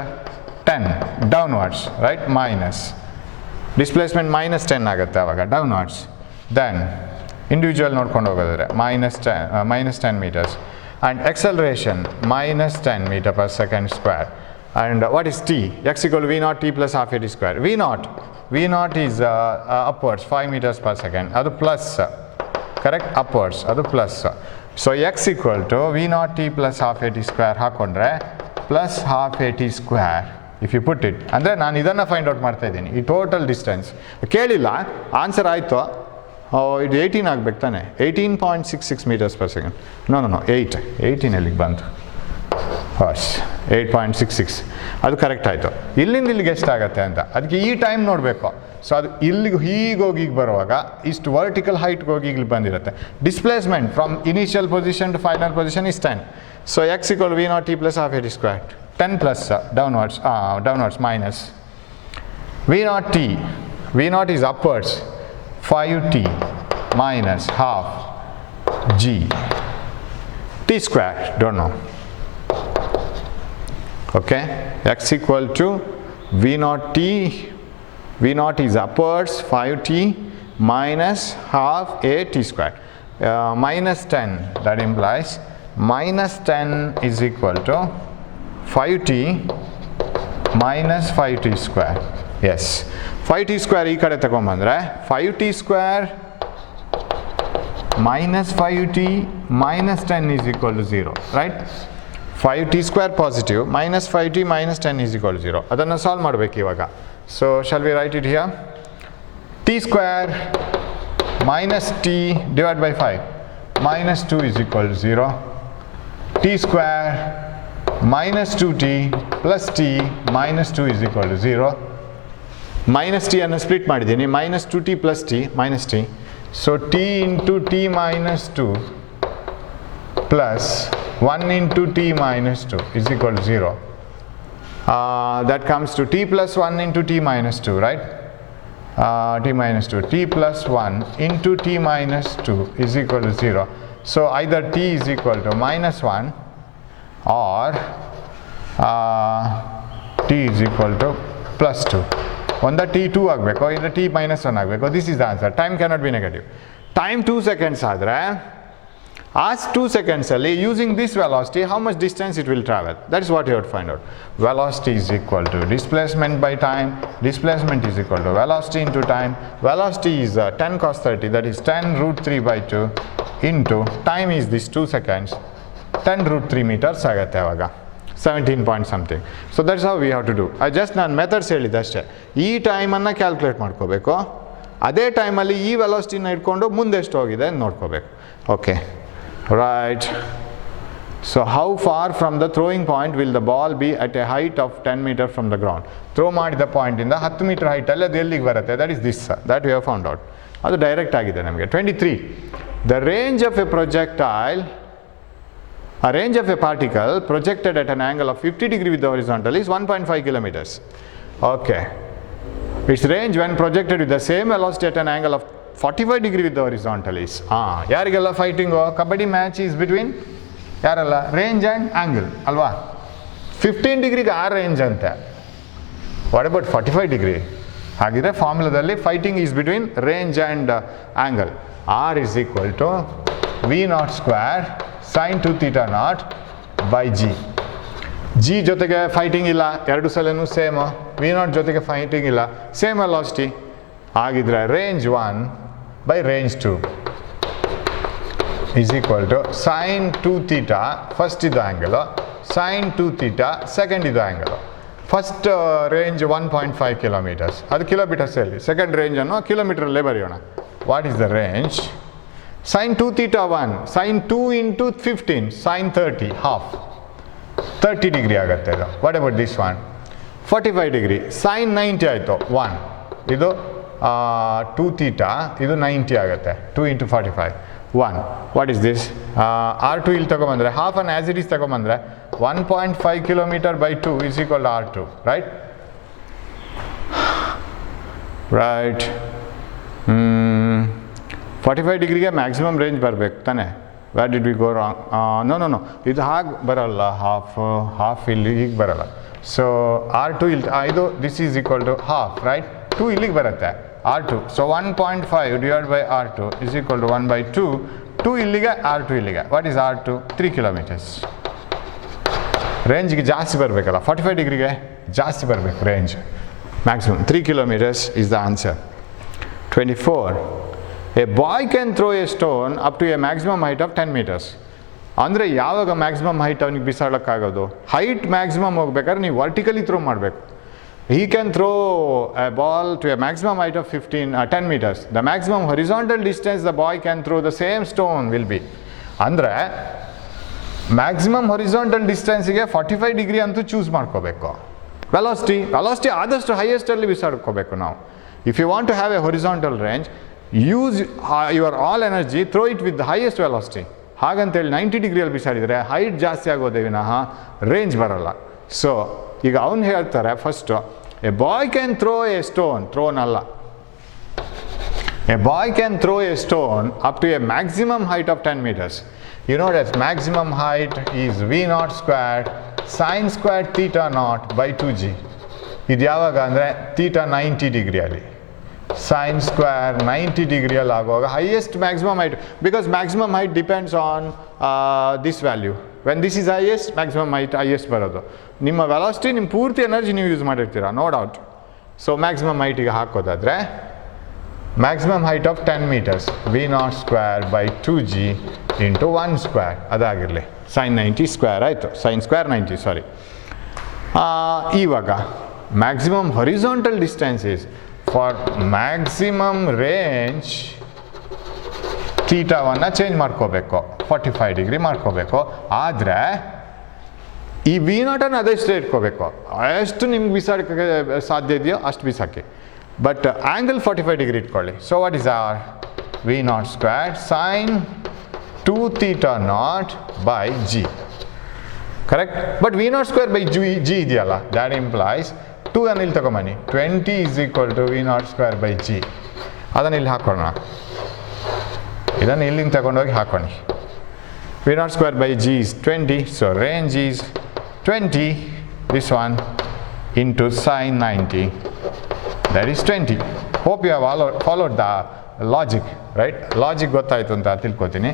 10 downwards, right, minus displacement -10 ಆಗುತ್ತೆ ಆವಾಗ ಡೌನ್ವರ್ಡ್ಸ್. ದೆನ್ ಇಂಡಿವಿಜುವಲ್ ನೋಡ್ಕೊಂಡು ಹೋಗೋದಾದ್ರೆ -10 meters. And acceleration -10 meter per second square. And what is t? X equal to v naught t plus half a t square. V naught is upwards 5 meters per second. Adu plus, correct, upwards adu plus. So x equal to v naught t plus half a t square ಹಾಕೊಂಡ್ರೆ plus half a t square. If you put it, ಅಂದರೆ ನಾನು ಇದನ್ನು find out ಮಾಡ್ತಾ ಇದ್ದೀನಿ, ಈ total distance ಕೇಳಿಲ್ಲ, answer ಆಯಿತು. ಇದು 18 ಆಗಬೇಕು ತಾನೆ, 18.66 meters per second. ನೋ 18 ಎಲ್ಲಿಗೆ ಬಂತು? ಫಾಸ್ಟ್ 8.66, ಅದು ಕರೆಕ್ಟ್ ಆಯಿತು. ಇಲ್ಲಿಂದ ಇಲ್ಲಿಗೆ ಎಷ್ಟಾಗತ್ತೆ ಅಂತ ಅದಕ್ಕೆ ಈ ಟೈಮ್ ನೋಡಬೇಕು. ಸೊ ಅದು ಇಲ್ಲಿಗೆ ಹೀಗೋಗಿ ಈಗ ಬರುವಾಗ ಇಷ್ಟು ವರ್ಟಿಕಲ್ ಹೈಟ್ಗೆ ಹೋಗಿ ಇಲ್ಲಿ ಬಂದಿರುತ್ತೆ. Displacement from initial position to final position is 10. So X equal V naught T plus half a t square. 10 plus downwards minus v naught is upwards 5t minus half g t square, don't know. Okay, x equal to v naught is upwards 5t minus half a t square. Minus 10, that implies minus 10 is equal to 5t minus 5t square. Yes, 5t square ಈ ಕಡೆ ತಗೊಂಬಂದ್ರೆ 5t square minus 5t minus 10 is equal to 0, right? 5t square positive minus 5t minus 10 is equal to 0. ಅದನ್ನು solve ಮಾಡಬೇಕು ಇವಾಗ. So shall we write it here? t square minus t divided by 5 minus 2 is equal to 0. t square minus 2t plus t minus 2 is equal to 0. Minus t ಅನ್ನು split ಮಾಡಿದ್ದೀನಿ, minus 2t plus t minus t. So t into t minus 2 plus 1 into t minus 2 is equal to 0. That comes to t plus 1 into t minus 2, right? T minus 2. T plus 1 into t minus 2 is equal to 0. So either t is equal to minus 1 or t is equal to plus 2. ಒಂದ t 2 ಆಗಬೇಕು, ಇಲ್ಲ t minus 1 ಆಗಬೇಕು. This is the answer. Time cannot be negative. Time 2 seconds ಆದರೆ ಆ 2 seconds ಅಲ್ಲಿ using this velocity how much distance it will travel, that is what you have to find out. Velocity is equal to displacement by time, displacement is equal to velocity into time. Velocity is 10 cos 30, that is 10 root 3/2 into time is this 2 seconds, 10 root 3 meters ಆಗುತ್ತೆ ಆವಾಗ 17 point something. So that's how we have to do. Just ನಾನು methods ಹೇಳಿದ್ದೆ ಅಷ್ಟೇ. ಈ ಟೈಮನ್ನು calculate ಮಾಡ್ಕೋಬೇಕು, ಅದೇ ಟೈಮಲ್ಲಿ ಈ ವೆಲಾಸಿಟಿನ ಇಟ್ಕೊಂಡು ಮುಂದೆ ಎಷ್ಟು ಹೋಗಿದೆ ಅಂತ ನೋಡ್ಕೋಬೇಕು. Okay, right. So how far from the throwing point will the ball be at a height of 10 meter from the ground? Throw ಮಾಡಿದ ಪಾಯಿಂಟ್ ಇಂದ 10 ಮೀಟರ್ ಹೈಟ್ ಅಲ್ಲಿ ಅದು ಎಲ್ಲಿಗೆ ಬರುತ್ತೆ? That is this, that we have found out. ಅದು direct ಆಗಿದೆ ನಮಗೆ. 23. The range of a projectile, a range of a particle projected at an angle of 50 degree with the horizontal is 1.5 kilometers. Okay. Its range when projected with the same velocity at an angle of 45 degree with the horizontal is. ಯಾರಿಗೆಲ್ಲ fighting? Kabaddi match is between ಯಾರಲ್ಲ? Range and angle ಅಲ್ವಾ? 15 ಡಿಗ್ರಿಗೆ ಆ range ಅಂತೆ. What about 45 degree? ಹಾಗಿದ್ರೆ ಫಾರ್ಮುಲಾದಲ್ಲಿ fighting is between range and angle. R is equal to V naught square sine 2 theta naught by G. G ಜೊತೆಗೆ fighting ಇಲ್ಲ, ಎರಡು ಸಲನೂ ಸೇಮು. ವಿ ನಾಟ್ ಜೊತೆಗೆ ಫೈಟಿಂಗ್ ಇಲ್ಲ, ಸೇಮ್ ವೆಲಾಸಿಟಿ. ಆಗಿದ್ರೆ range 1 by range 2 is equal to sin 2 theta, first ಇದು angle, sin 2 theta second ಇದು angle. First range 1.5 kilometres, ಅದು ಕಿಲೋಮೀಟರ್ಸ್ ಅಲ್ಲಿ. ಸೆಕೆಂಡ್ ರೇಂಜನ್ನು ಕಿಲೋಮೀಟರಲ್ಲೇ ಬರೆಯೋಣ. What is the range? sin 2 theta 1, sin 2 into 15, sin 30, half, 30 degree ಆಗುತ್ತೆ ಇದು. What about this one? 45 degree. sin 90 ಆಯಿತು 1, ಇದು 2 theta, ಇದು 90 ಆಗುತ್ತೆ. 2 into 45 1. What is this? R2 ಇಲ್ಲಿ ತಗೊಂಬಂದರೆ half an as it is ತಗೊಂಬಂದರೆ 1.5 kilometre by 2 is equal to R2, right? Right. 45 ಡಿಗ್ರಿಗೆ ಮ್ಯಾಕ್ಸಿಮಮ್ ರೇಂಜ್ ಬರಬೇಕು ತಾನೆ. Where did we go wrong? No ಇದು ಹಾಗೆ ಬರಲ್ಲ, ಹಾಫ್ ಇಲ್ಲಿ ಹೀಗೆ ಬರಲ್ಲ. ಸೊ R2 ಇಲ್ಲಿ ಇದು this is equal to half, right? 2 ಇಲ್ಲಿಗೆ ಬರುತ್ತೆ R2. So 1.5 divided by R2 is equal to 1 by 2. 2 ಇಲ್ಲಿಗೆ, R2 ಇಲ್ಲಿಗೆ. What is R2? 3 ಕಿಲೋಮೀಟರ್ಸ್. ರೇಂಜ್ಗೆ ಜಾಸ್ತಿ ಬರಬೇಕಲ್ಲ, 45 ಡಿಗ್ರಿಗೆ ಜಾಸ್ತಿ ಬರಬೇಕು range. Maximum 3 kilometers is the answer. 24. A boy can throw a stone up to a maximum height of 10 meters. ಅಂದರೆ ಯಾವಾಗ maximum height ಅವನಿಗೆ ಬಿಸಾಡೋಕ್ಕಾಗೋದು? ಹೈಟ್ ಮ್ಯಾಕ್ಸಿಮಮ್ ಹೋಗ್ಬೇಕಾದ್ರೆ ನೀವು ವರ್ಟಿಕಲಿ ಥ್ರೋ ಮಾಡಬೇಕು. He can throw a ball to a maximum height of 10 meters. The maximum horizontal distance the boy can throw the same stone will be. ಅಂದರೆ maximum horizontal ಡಿಸ್ಟೆನ್ಸಿಗೆ 45 degree ಅಂತೂ choose ಮಾಡ್ಕೋಬೇಕು. Velocity ಆದಷ್ಟು ಹೈಯೆಸ್ಟಲ್ಲಿ ಬಿಸಾಡ್ಕೋಬೇಕು ನಾವು. If you want to have a horizontal range, use your all energy, throw it with highest velocity. ಹಾಗಂತೇಳಿ 90 ಡಿಗ್ರಿಯಲ್ಲಿ ಬಿಸಾಡಿದರೆ ಹೈಟ್ ಜಾಸ್ತಿ ಆಗೋದೇ ವಿನಃ ರೇಂಜ್ ಬರೋಲ್ಲ. ಸೊ ಈಗ ಅವನು ಹೇಳ್ತಾರೆ first, a boy can throw a stone, thrown ಅಲ್ಲ, a boy can throw a stone up to a maximum height of 10 meters. You know that maximum height is V naught squared sin squared theta naught by 2g. ಇದು ಯಾವಾಗ ಅಂದರೆ theta 90 ಡಿಗ್ರಿಯಲ್ಲಿ, sin square 90 ಡಿಗ್ರಿಯಲ್ಲಿ ಆಗುವಾಗ highest maximum height, because maximum height depends on this value. When this is highest, maximum height highest ಬರೋದು. ನಿಮ್ಮ velocity, ನಿಮ್ಮ ಪೂರ್ತಿ ಎನರ್ಜಿ ನೀವು ಯೂಸ್ ಮಾಡಿರ್ತೀರ, ನೋ ಡೌಟ್. ಸೊ ಮ್ಯಾಕ್ಸಿಮಮ್ ಹೈಟಿಗೆ ಹಾಕೋದಾದರೆ maximum height of 10 meters, V naught square by 2g into 1 square, ಅದಾಗಿರಲಿ, sin 90 square ಆಯಿತು, sin square 90, ಸಾರಿ. ಇವಾಗ maximum horizontal distances for maximum range ಥೀಟಾವನ್ನು ಚೇಂಜ್ ಮಾಡ್ಕೋಬೇಕು, 45 ಡಿಗ್ರಿ ಮಾಡ್ಕೋಬೇಕು. ಆದರೆ ಈ ವಿ ನಾಟನ್ನು ಅದಷ್ಟೇ ಇಟ್ಕೋಬೇಕು, ಎಷ್ಟು ನಿಮ್ಗೆ ಬಿಸಾಡೋಕ್ಕೆ ಸಾಧ್ಯ ಇದೆಯೋ ಅಷ್ಟು ಬಿಸಾಕಿ. ಬಟ್ ಆ್ಯಂಗಲ್ 45 ಡಿಗ್ರಿ ಇಟ್ಕೊಳ್ಳಿ. So what is R? V naught square sine 2 theta naught by G, correct? But V naught square by G ಇದೆಯಲ್ಲ, ದ್ಯಾಟ್ ಇಂಪ್ಲೈಸ್ 2 ಅನ್ನು ಇಲ್ಲಿ ತಗೊಂಬನ್ನಿ, 20 is equal to V naught square by G. ಅದನ್ನು ಇಲ್ಲಿ ಹಾಕೋಣ, ಇದನ್ನು ಇಲ್ಲಿಂದ ತಗೊಂಡೋಗಿ ಹಾಕೋಣ. V naught square by G is 20, so range is 20, this one into sin 90. That is 20. Hope you have followed the logic, right? Logic ಗೊತ್ತಾಯಿತು ಅಂತ ತಿಳ್ಕೊತೀನಿ.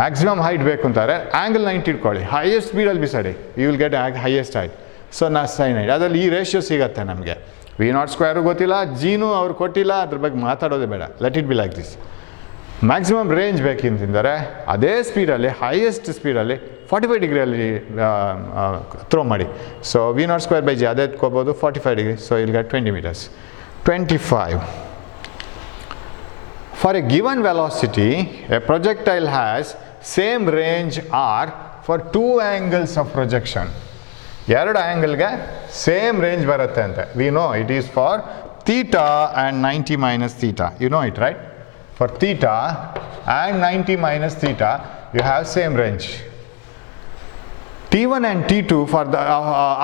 Maximum height ಬೇಕು ಅಂತಾರೆ, ಆ್ಯಂಗಲ್ 90 ಇಟ್ಕೊಳ್ಳಿ, ಹೈಯೆಸ್ಟ್ ಸ್ಪೀಡಲ್ಲಿ ಬಿಸಾಡಿ, you will get highest height. So ನಾ sine height, ಅದರಲ್ಲಿ ಈ ರೇಷಿಯೋ ಸಿಗುತ್ತೆ ನಮಗೆ. ವಿ ನಾಟ್ ಸ್ಕ್ವೇರು ಗೊತ್ತಿಲ್ಲ, ಜಿನೂ ಅವ್ರು ಕೊಟ್ಟಿಲ್ಲ, ಅದ್ರ ಬಗ್ಗೆ ಮಾತಾಡೋದೇ ಬೇಡ, let it be like this. Maximum range ಬೇಕಂತಂದರೆ ಅದೇ ಸ್ಪೀಡಲ್ಲಿ, ಹೈಯೆಸ್ಟ್ ಸ್ಪೀಡಲ್ಲಿ 45 ಡಿಗ್ರಿಯಲ್ಲಿ ಥ್ರೋ ಮಾಡಿ. So v naught square by g ಅದೇ ಎತ್ಕೋಬೋದು, 45 ಡಿಗ್ರಿ, ಸೊ ಇಲ್ಲಿ get 20 meters. 25. For a given velocity, a projectile has same range r for 2 angles of projection. ಎರಡು ಆ್ಯಂಗಲ್ಗೆ ಸೇಮ್ ರೇಂಜ್ ಬರುತ್ತೆ ಅಂತೆ. We know it is for theta and 90 minus theta. You know it, right? For theta and 90 minus theta, you have same range. T1 and T2 for the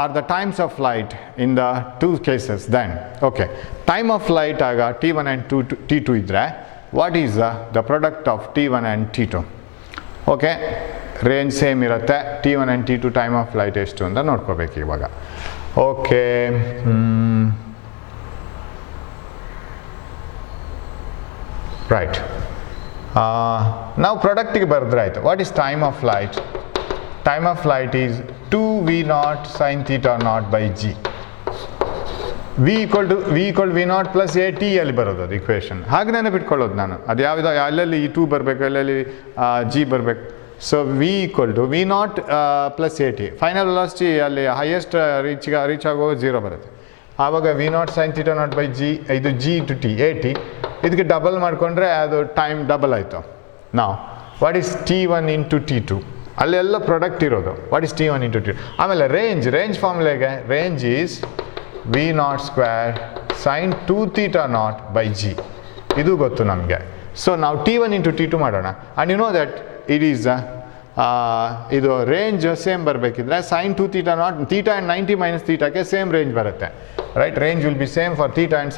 are the times of light in the two cases. Then, okay, time of light aga T1 and T2 idre, what is the product of T1 and T2? Okay, range same irutte. T1 and T2 time of light ಎಷ್ಟು ಅಂತ ನೋಡ್ಕೋಬೇಕು ಇವಾಗ. Okay. Right. Now product ಗೆ ಬರೆದ್ರೆ ಆಯ್ತು. What is time of light? Time of light is 2v0 sin theta naught by g. v equal v0 plus at ಅಲ್ಲಿ ಬರೋದು ಅದು ಇಕ್ವೇಷನ್. ಹಾಗೆ ನೆನಪಿಟ್ಕೊಳ್ಳೋದು ನಾನು. ಅದು ಯಾವ್ದು ಅಲ್ಲಲ್ಲಿ ಈ 2 ಬರಬೇಕು, ಅಲ್ಲಲ್ಲಿ g ಬರಬೇಕು. So v equal to v0 plus at. Final velocity ಅಲ್ಲಿ ಹೈಯೆಸ್ಟ್ ರೀಚ್ ಆಗುವಾಗ 0 ಬರುತ್ತೆ. ಆವಾಗ v0 sin theta naught by g, ಇದು g into t, at. ಇದಕ್ಕೆ ಡಬಲ್ ಮಾಡಿಕೊಂಡ್ರೆ ಅದು ಟೈಮ್ ಡಬಲ್ ಆಯಿತು. ನಾವು what is T1 into T2, ಅಲ್ಲೆಲ್ಲ ಪ್ರಾಡಕ್ಟ್ ಇರೋದು. What is T1 into T2. ಆಮೇಲೆ ರೇಂಜ್ ಫಾರ್ಮುಲೆಗೆ range is v0 square sine 2 theta naught by g. ಇದು ಗೊತ್ತು ನಮಗೆ. ಸೊ ನಾವು T1 into T2 ಮಾಡೋಣ. And you know that it is ಇದು ರೇಂಜ್ ಸೇಮ್ ಬರಬೇಕಿದ್ರೆ sine 2 theta naught, theta and 90 minus thetaಕ್ಕೆ ಸೇಮ್ ರೇಂಜ್ ಬರುತ್ತೆ. Right, range will be same for theta and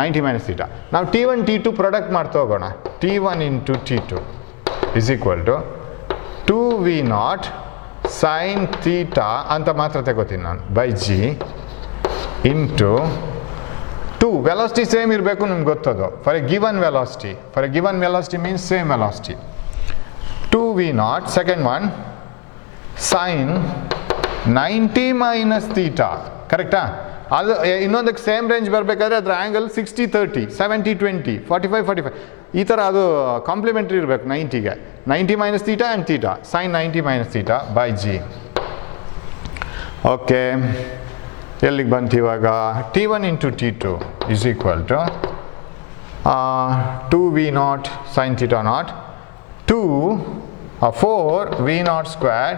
90 minus theta. Now T1 T2 product ಮಾಡ್ತಾ ಹೋಗೋಣ. T1 into T2 is equal to 2v0 sin theta ಅಂತ ಮಾತ್ರ ತಗೋತೀನಿ ನಾನು by g into 2 velocity same ಇರಬೇಕು ನಿಮ್ಗೆ ಗೊತ್ತದು. for a given velocity means same velocity. 2v0 second one sin 90 minus theta. ಕರೆಕ್ಟಾ? ಅದು ಇನ್ನೊಂದಕ್ಕೆ ಸೇಮ್ ರೇಂಜ್ ಬರಬೇಕಾದ್ರೆ ಅದರ ಆ್ಯಂಗಲ್ 60-30, 70-20, 45-45 ಈ ಥರ ಅದು ಕಾಂಪ್ಲಿಮೆಂಟ್ರಿ ಇರಬೇಕು 90ಗೆ. 90 minus theta and theta sine 90 minus theta by G. Okay, ಎಲ್ಲಿಗೆ ಬಂತು ಇವಾಗ? T1 into T2 is equal to 2v0 sin theta naught 4 v0 square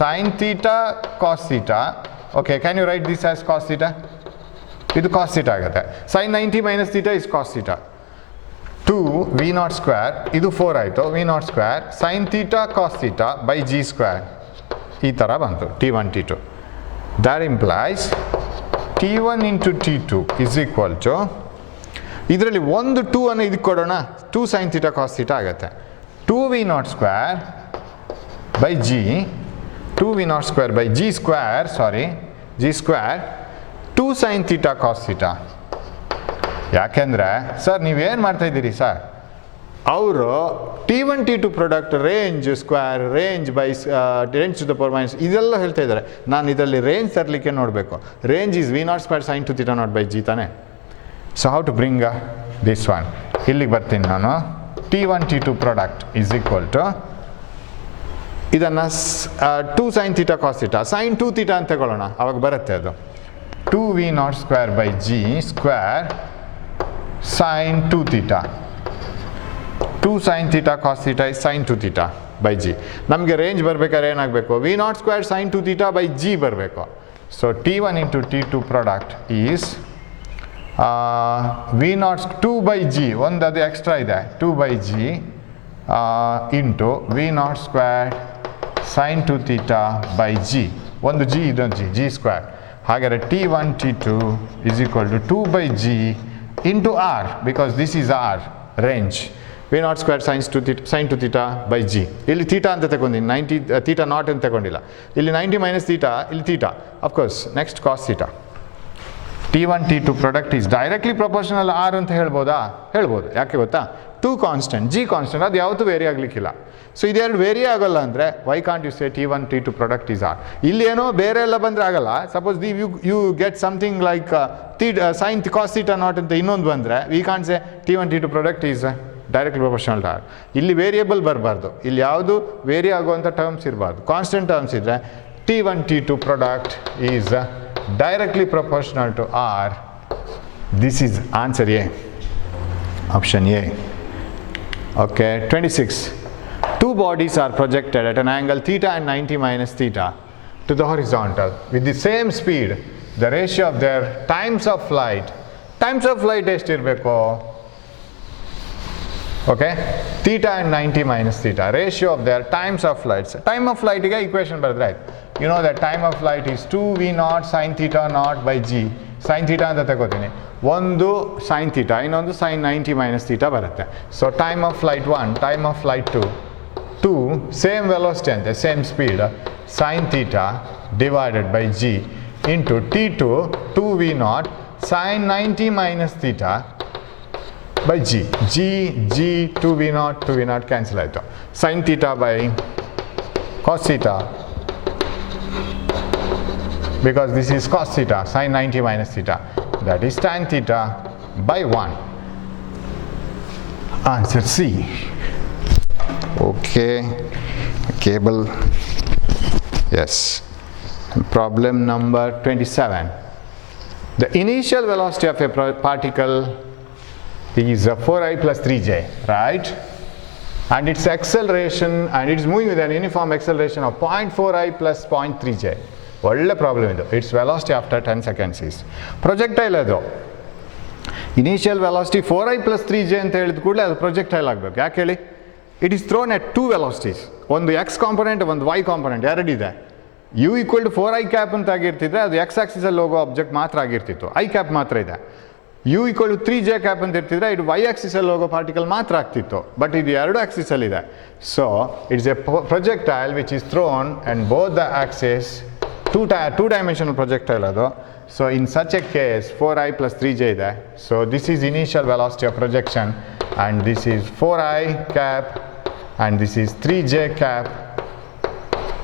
sin theta cos theta. Okay, can you write this as cos theta? ಇದು cos theta ಆಗುತ್ತೆ. sin 90 minus theta is cos theta. 2 v0 square, ಇದು 4 ಆಯಿತು, v0 square sin theta cos theta by g square. ಈ ಥರ ಬಂತು T1 T2. That implies T1 into T2 is equal to, ಇದರಲ್ಲಿ ಒಂದು 2 ಅನ್ನು ಇದಕ್ಕೆ ಕೊಡೋಣ, 2 sin theta cos theta ಆಗುತ್ತೆ. 2v0 square by g, 2v0 square by g square, g square 2 sin theta cos theta. ಯಾಕೆಂದರೆ ಸರ್ ನೀವೇನು ಮಾಡ್ತಾ ಇದ್ದೀರಿ ಸರ್, ಅವರು T1 T2 product range square, range by range to the power minus ಇದೆಲ್ಲ ಹೇಳ್ತಾ ಇದ್ದಾರೆ. ನಾನು ಇದರಲ್ಲಿ ರೇಂಜ್ ತರಲಿಕ್ಕೆ ನೋಡಬೇಕು. Range is v0 square sine 2 theta naught by g ತಾನೆ. So how to bring this one? ಇಲ್ಲಿಗೆ ಬರ್ತೀನಿ ನಾನು. T1 T2 product is equal to ಇದನ್ನು 2 sin theta cos theta sin 2 theta ಅಂತ ತಗೊಳ್ಳೋಣ, ಅವಾಗ ಬರುತ್ತೆ ಅದು 2v0 square by G square sin 2 theta. 2 sin theta cos theta is sin 2 theta by g. ನಮಗೆ ರೇಂಜ್ ಬರಬೇಕಾದ್ರೆ ಏನಾಗಬೇಕು? v0 square sin 2 theta by g ಬರಬೇಕು. So T1 into T2 product is v0 2 by g, ಒಂದು ಅದು extra ಇದೆ, 2 by g into v0 square sin 2 theta by g, ಒಂದು g ಇದೊಂದು g square. ಹಾಗಾದರೆ T1 T2 is equal to 2 by g into r, because this is r range. v0 square sin 2 theta by g. ಇಲ್ಲಿ theta ಅಂತ ತಗೊಂಡಿನಿ, 90 theta naught ಅಂತ ತಗೊಂಡಿಲ್ಲ. ಇಲ್ಲಿ 90 minus theta, ಇಲ್ಲಿ theta. Of course next cos theta. T1 T2 product is directly proportional r ಅಂತ ಹೇಳ್ಬೋದಾ? ಹೇಳ್ಬೋದು. ಯಾಕೆ ಗೊತ್ತಾ? 2 ಕಾನ್ಸ್ಟೆಂಟ್, g ಕಾನ್ಸ್ಟೆಂಟ್, ಅದು ಯಾವತ್ತೂ ವೇರಿ ಆಗಲಿಕ್ಕಿಲ್ಲ. ಸೊ ಇದೆರಡು ವೇರಿ ಆಗೋಲ್ಲ ಅಂದರೆ why can't you say T1 T2 product is r? ಇಲ್ಲಿ ಏನೋ ಬೇರೆ ಎಲ್ಲ ಬಂದರೆ ಆಗಲ್ಲ. Suppose you get something like sine cos theta naught ಅಂತ ಇನ್ನೊಂದು ಬಂದರೆ we can't say T1 T2 product is directly proportional to r. ಇಲ್ಲಿ ವೇರಿಯೇಬಲ್ ಬರಬಾರ್ದು, ಇಲ್ಲಿ ಯಾವುದು ವೇರಿ ಆಗುವಂಥ ಟರ್ಮ್ಸ್ ಇರಬಾರ್ದು. ಕಾನ್ಸ್ಟೆಂಟ್ ಟರ್ಮ್ಸ್ ಇದ್ದರೆ T1 T2 product is directly proportional to r. This is answer A, option A. Okay, 26. two bodies are projected at an angle theta and 90 minus theta to the horizontal with the same speed. The ratio of their times of flight ಎಷ್ಟಿರಬೇಕು? Okay, theta and 90 minus theta, ratio of their times of flights. Time of flight ಗೆ equation ಬರೆದ್ರೆ ಆಯ್ತು. You know that time of flight is 2v naught sin theta naught by g. sin theta ಅಂತ ತಗೋತೀನಿ, ಒಂದು sin theta, ಇನ್ನೊಂದು sin 90 minus theta ಬರುತ್ತೆ. So time of flight 1, time of flight 2, same velocity ಅಂತೆ, same speed, sin theta divided by g into t2 2v naught sin 90 minus theta by g. g 2v naught cancel ಆಯಿತು. sin theta by cos theta, because this is cos theta, sin 90 minus theta, that is tan theta by 1. Answer C. Okay, cable, yes. Problem number 27. The initial velocity of a particle is 4i plus 3j, right? And its acceleration, and it's moving with an uniform acceleration of 0.4i plus 0.3j. ಒಳ್ಳೆ problem ಇದು. It's velocity after 10 seconds is projectile. ಅದು initial velocity 4i plus 3j ಅಂತ ಹೇಳಿದ ಕೂಡಲೇ ಅದು projectile ಆಗಬೇಕು. ಯಾಕೆ ಹೇಳಿ? It is thrown at two velocities, ಒಂದು ಎಕ್ಸ್ ಕಾಂಪೊನೆಂಟ್, ಒಂದು ವೈ ಕಾಂಪೊನೆಂಟ್, ಎರಡಿದೆ. u equal to 4i cap ಅಂತ ಆಗಿರ್ತಿದ್ರೆ ಅದು ಎಕ್ಸ್ ಆಕ್ಸಿಸಲ್ಲಿ ಹೋಗೋ ಆಬ್ಜೆಕ್ಟ್ ಮಾತ್ರ ಆಗಿರ್ತಿತ್ತು, ಐ ಕ್ಯಾಪ್ ಮಾತ್ರ ಇದೆ. u equal to 3j cap ಅಂತ ಇರ್ತಿದ್ರೆ ಇದು ವೈ ಆಕ್ಸಿಸಲ್ಲಿ ಹೋಗೋ ಪಾರ್ಟಿಕಲ್ ಮಾತ್ರ ಆಗ್ತಿತ್ತು, ಬಟ್ ಇದು ಎರಡು ಆಕ್ಸಿಸಲ್ಲಿ ಇದೆ. So it's A projectile which is throne and both the Axis, two dimensional projectile ado. So in such a case 4i plus 3j ಇದೆ. So this is initial velocity of projection, and this is 4i cap and this is 3j cap.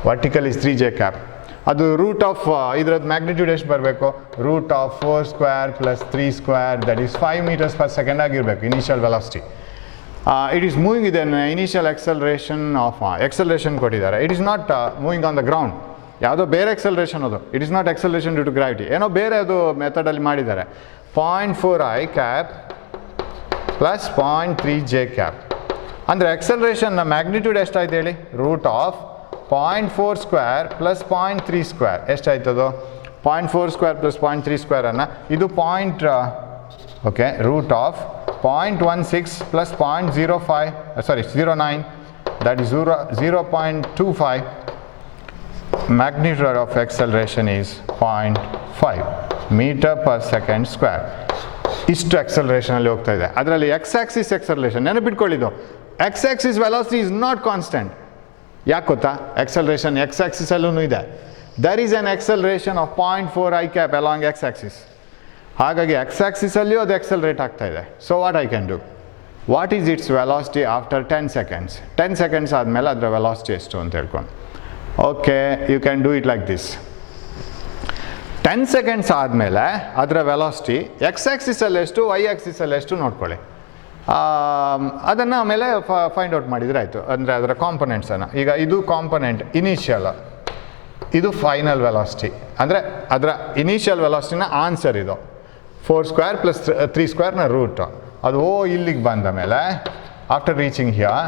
Vertical is 3j cap. ಅದು root of ಇದರದ್ದು magnitude ಎಷ್ಟು ಬರಬೇಕು? Root of 4 square plus 3 square, that is 5 meters per second ಆಗಿರಬೇಕು initial velocity. It is moving ಇದೆ initial acceleration ಕೊಟ್ಟಿದ್ದಾರೆ. It is not moving on the ground, ಯಾವುದೋ ಬೇರೆ acceleration ಅದು. It is not acceleration due to gravity, ಏನೋ ಬೇರೆ ಅದು ಮೆಥಡಲ್ಲಿ ಮಾಡಿದ್ದಾರೆ. 0.4i cap plus 0.3j cap ಅಂದರೆ ಎಕ್ಸಲರೇಷನ್ನ ಮ್ಯಾಗ್ನಿಟ್ಯೂಡ್ ಎಷ್ಟಾಯ್ತು ಹೇಳಿ? Root of 0.4 square plus 0.3 square ಎಷ್ಟಾಯ್ತದು? 0.4 ಸ್ಕ್ವೇರ್ ಪ್ಲಸ್ 0.3 ಸ್ಕ್ವೇರನ್ನು ಇದು okay, root of 0.16 plus 0.09, that is 0.25. magnitude of acceleration is 0.5 meter per second square. ಇಷ್ಟು acceleration ಅಲ್ಲಿ ಹೋಗ್ತಾ ಇದೆ. ಅದರಲ್ಲಿ ಎಕ್ಸ್ ಆಕ್ಸಿಸ್ acceleration ನೆನಪಿಟ್ಕೊಳ್ಳಿದ್ದು, x axis velocity is not constant. ಯಾಕೆ ಗೊತ್ತಾ? acceleration ಎಕ್ಸ್ ಆಕ್ಸಿಸ್ ಅಲ್ಲೂ ಇದೆ. there is an acceleration of 0.4i cap along x axis. ಹಾಗಾಗಿ ಎಕ್ಸ್ ಆಕ್ಸಿಸ್ ಅಲ್ಲಿಯೂ ಅದು accelerate ಆಗ್ತಾ ಇದೆ. so what I can do? what is its velocity after 10 seconds? 10 seconds ಆದಮೇಲೆ ಅದರ ವೆಲಾಸಿಟಿ ಎಷ್ಟು ಅಂತ ಹೇಳ್ಕೊಂಡು, okay, you can do it like this. 10 seconds ಆದಮೇಲೆ ಅದರ ವೆಲಾಸಿಟಿ ಎಕ್ಸ್ ಆಕ್ಸಿಸಲ್ಲಿ ಎಷ್ಟು, ವೈ ಆಕ್ಸಿಸಲ್ಲಿ ಎಷ್ಟು ನೋಡ್ಕೊಳ್ಳಿ. ಅದನ್ನು ಆಮೇಲೆ ಫೈಂಡ್ ಔಟ್ ಮಾಡಿದರೆ ಆಯಿತು. ಅಂದರೆ ಅದರ ಕಾಂಪೊನೆಂಟ್ಸನ್ನು, ಈಗ ಇದು ಕಾಂಪೊನೆಂಟ್ ಇನಿಷಿಯಲ್, ಇದು ಫೈನಲ್ ವೆಲಾಸಿಟಿ. ಅಂದರೆ ಅದರ ಇನಿಷಿಯಲ್ ವೆಲಾಸಿಟಿನ ಆನ್ಸರ್ ಇದು 4 ಸ್ಕ್ವೇರ್ ಪ್ಲಸ್ 3 ಸ್ಕ್ವೇರ್ನ ರೂಟ್. ಅದು ಇಲ್ಲಿಗೆ ಬಂದ ಮೇಲೆ ಆಫ್ಟರ್ ರೀಚಿಂಗ್ ಹಿಯರ್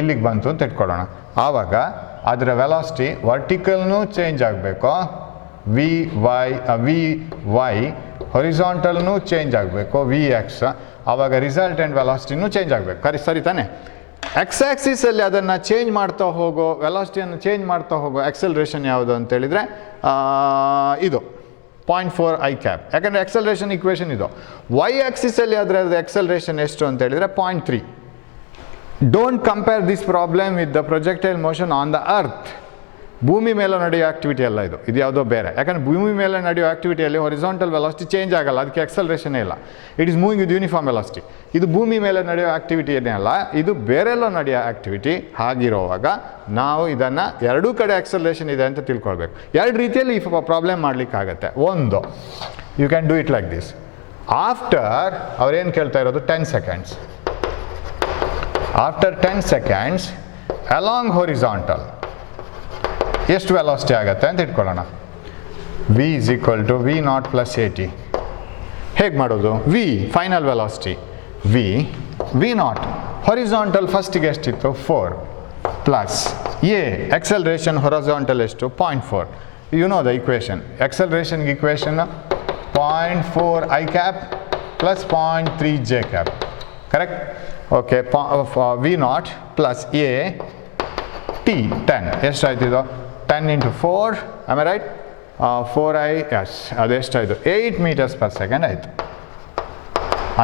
ಇಲ್ಲಿಗೆ ಬಂತು ಅಂತ ಇಟ್ಕೊಳ್ಳೋಣ. ಆವಾಗ ಅದರ ವೆಲಾಸಿಟಿ ವರ್ಟಿಕಲ್ನೂ ಚೇಂಜ್ ಆಗಬೇಕು, ವಿ ವೈ ಹೊರಿಸಾಂಟಲ್ನೂ ಚೇಂಜ್ ಆಗಬೇಕು, ವಿ ಎಕ್ಸ್. ಆವಾಗ ರಿಸಲ್ಟೆಂಟ್ ವೆಲಾಸಿಟಿನೂ ಚೇಂಜ್ ಆಗಬೇಕು. ಸರಿ ತಾನೆ? ಎಕ್ಸ್ ಆಕ್ಸಿಸಲ್ಲಿ ಅದನ್ನು ಚೇಂಜ್ ಮಾಡ್ತಾ ಹೋಗೋ, ವೆಲಾಸಿಟಿಯನ್ನು ಚೇಂಜ್ ಮಾಡ್ತಾ ಹೋಗೋ ಆಕ್ಸಲರೇಷನ್ ಯಾವುದು ಅಂತೇಳಿದರೆ ಇದು 0.4i ಕ್ಯಾಪ್. ಯಾಕಂದರೆ ಆಕ್ಸಲರೇಷನ್ ಇಕ್ವೇಷನ್ ಇದು. ವೈ ಆಕ್ಸಿಸಲ್ಲಿ ಅದರದ್ದು ಆಕ್ಸಲರೇಷನ್ ಎಷ್ಟು ಅಂತೇಳಿದರೆ 0.3. Don't compare this problem with the projectile motion on the earth. ಭೂಮಿ ಮೇಲೆ ನಡೆಯೋ ಆಕ್ಟಿವಿಟಿ ಅಲ್ಲ ಇದು, ಇದು ಯಾವುದೋ ಬೇರೆ. ಯಾಕಂದರೆ ಭೂಮಿ ಮೇಲೆ ನಡೆಯೋ ಆಕ್ಟಿವಿಟಿಯಲ್ಲಿ ಹೊರಿಸಾಂಟಲ್ ವೆಲಾಸಿಟಿ ಚೇಂಜ್ ಆಗಲ್ಲ, ಅದಕ್ಕೆ ಆಕ್ಸಲರೇಷನೇ ಇಲ್ಲ. It is moving with uniform velocity. ಇದು ಭೂಮಿ ಮೇಲೆ ನಡೆಯೋ ಆಕ್ಟಿವಿಟಿಯೇ ಅಲ್ಲ, ಇದು ಬೇರೆಲ್ಲೋ ನಡೆಯೋ ಆಕ್ಟಿವಿಟಿ. ಹಾಗಿರುವಾಗ ನಾವು ಇದನ್ನು ಎರಡೂ ಕಡೆ ಆಕ್ಸಲರೇಷನ್ ಇದೆ ಅಂತ ತಿಳ್ಕೊಳ್ಬೇಕು. ಎರಡು ರೀತಿಯಲ್ಲಿ ಈ ಪ್ರಾಬ್ಲಮ್ ಮಾಡಲಿಕ್ಕಾಗತ್ತೆ. ಒಂದು, you can do it like this. After ಅವ್ರೇನು ಕೇಳ್ತಾ ಇರೋದು 10 seconds. After 10 seconds along horizontal ಎಷ್ಟು ವೆಲಾಸಿಟಿ ಆಗುತ್ತೆ ಅಂತ ಇಟ್ಕೊಳ್ಳೋಣ. v is equal to v naught plus at. ಹೇಗೆ ಮಾಡೋದು? v final velocity, v naught. Horizontal ಫಸ್ಟಿಗೆ ಎಷ್ಟಿತ್ತು? 4. plus a acceleration horizontal ಎಷ್ಟು 0.4. You know the equation. Acceleration equation 0.4 I cap plus 0.3 j cap. Correct? Okay. V naught plus a t 10. ಎಷ್ಟಾಯ್ತು ಇದು? 10 into 4. Am I right? 4i, yes. ಅದೆಷ್ಟಾಯಿತು? 8 meters per second ಆಯಿತು.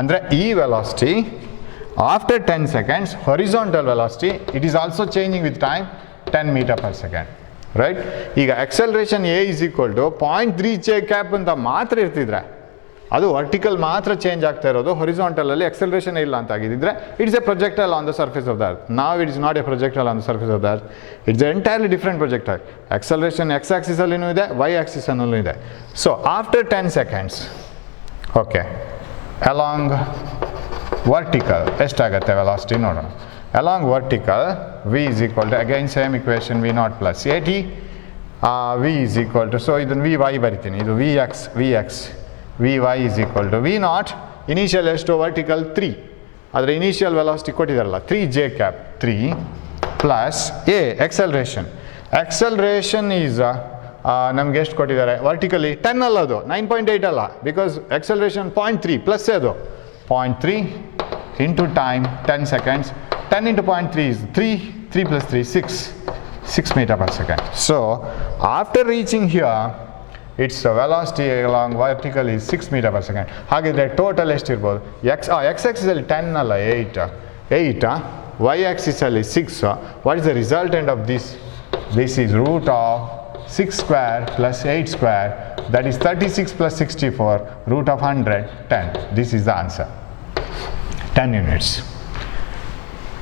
ಅಂದರೆ ಈ velocity after 10 seconds, horizontal velocity, it is also changing with time, 10 meter per second. Right? ಈಗ acceleration a is equal to 0.3 j cap ಅಂತ ಮಾತ್ರ ಇರ್ತಿದ್ರೆ, ಅದು vertical ಮಾತ್ರ change ಆಗ್ತಾ ಇರೋದು, ಹೊರಿಜಾಂಟಲ್ ಅಲ್ಲಿ acceleration ಇಲ್ಲ ಅಂತ ಆಗಿದ್ರೆ, it is a projectile on the surface of the earth. Now it is not a projectile on the surface of the earth. It's an entirely different projectile. Acceleration x axis ಅಲ್ಲಿನೂ ಇದೆ, y axis ಅಲ್ಲೂ ಇದೆ. So after 10 seconds, okay, along vertical ಎಷ್ಟಾಗುತ್ತೆ velocity ನೋಡೋಣ. along vertical v is equal to again same equation v naught plus at v is equal to, so ಇದನ್ನು vy ಬರಿತೀನಿ, ಇದು vx vy is equal to v naught initial ಎಷ್ಟು vertical 3, ಅದರ initial velocity ಕೊಟ್ಟಿದಾರಲ್ಲ 3 j cap 3 plus a acceleration is ನಮ್ಗೆ ಎಷ್ಟು ಕೊಟ್ಟಿದ್ದಾರೆ vertically 10 ಅಲ್ಲ, ಅದು 9.8 ಅಲ್ಲ, ಬಿಕಾಸ್ acceleration 0.3 ಪ್ಲಸ್ ಅದು 0.3 into time 10 seconds. 10 into 0.3 is 3 plus 3 6 meter per second. So after reaching here, its velocity along vertical is 6 meter per second. ಹಾಗಿದ್ರೆ total ಎಷ್ಟಿರ್ಬೋದು? x axis ಅಲ್ಲಿ 10 ಅಲ್ಲ 8 y axis ಅಲ್ಲಿ 6. what is the resultant of this? This is root of 6 square plus 8 square, that is 36 plus 64, root of 100, 10. This is the answer. 10 units.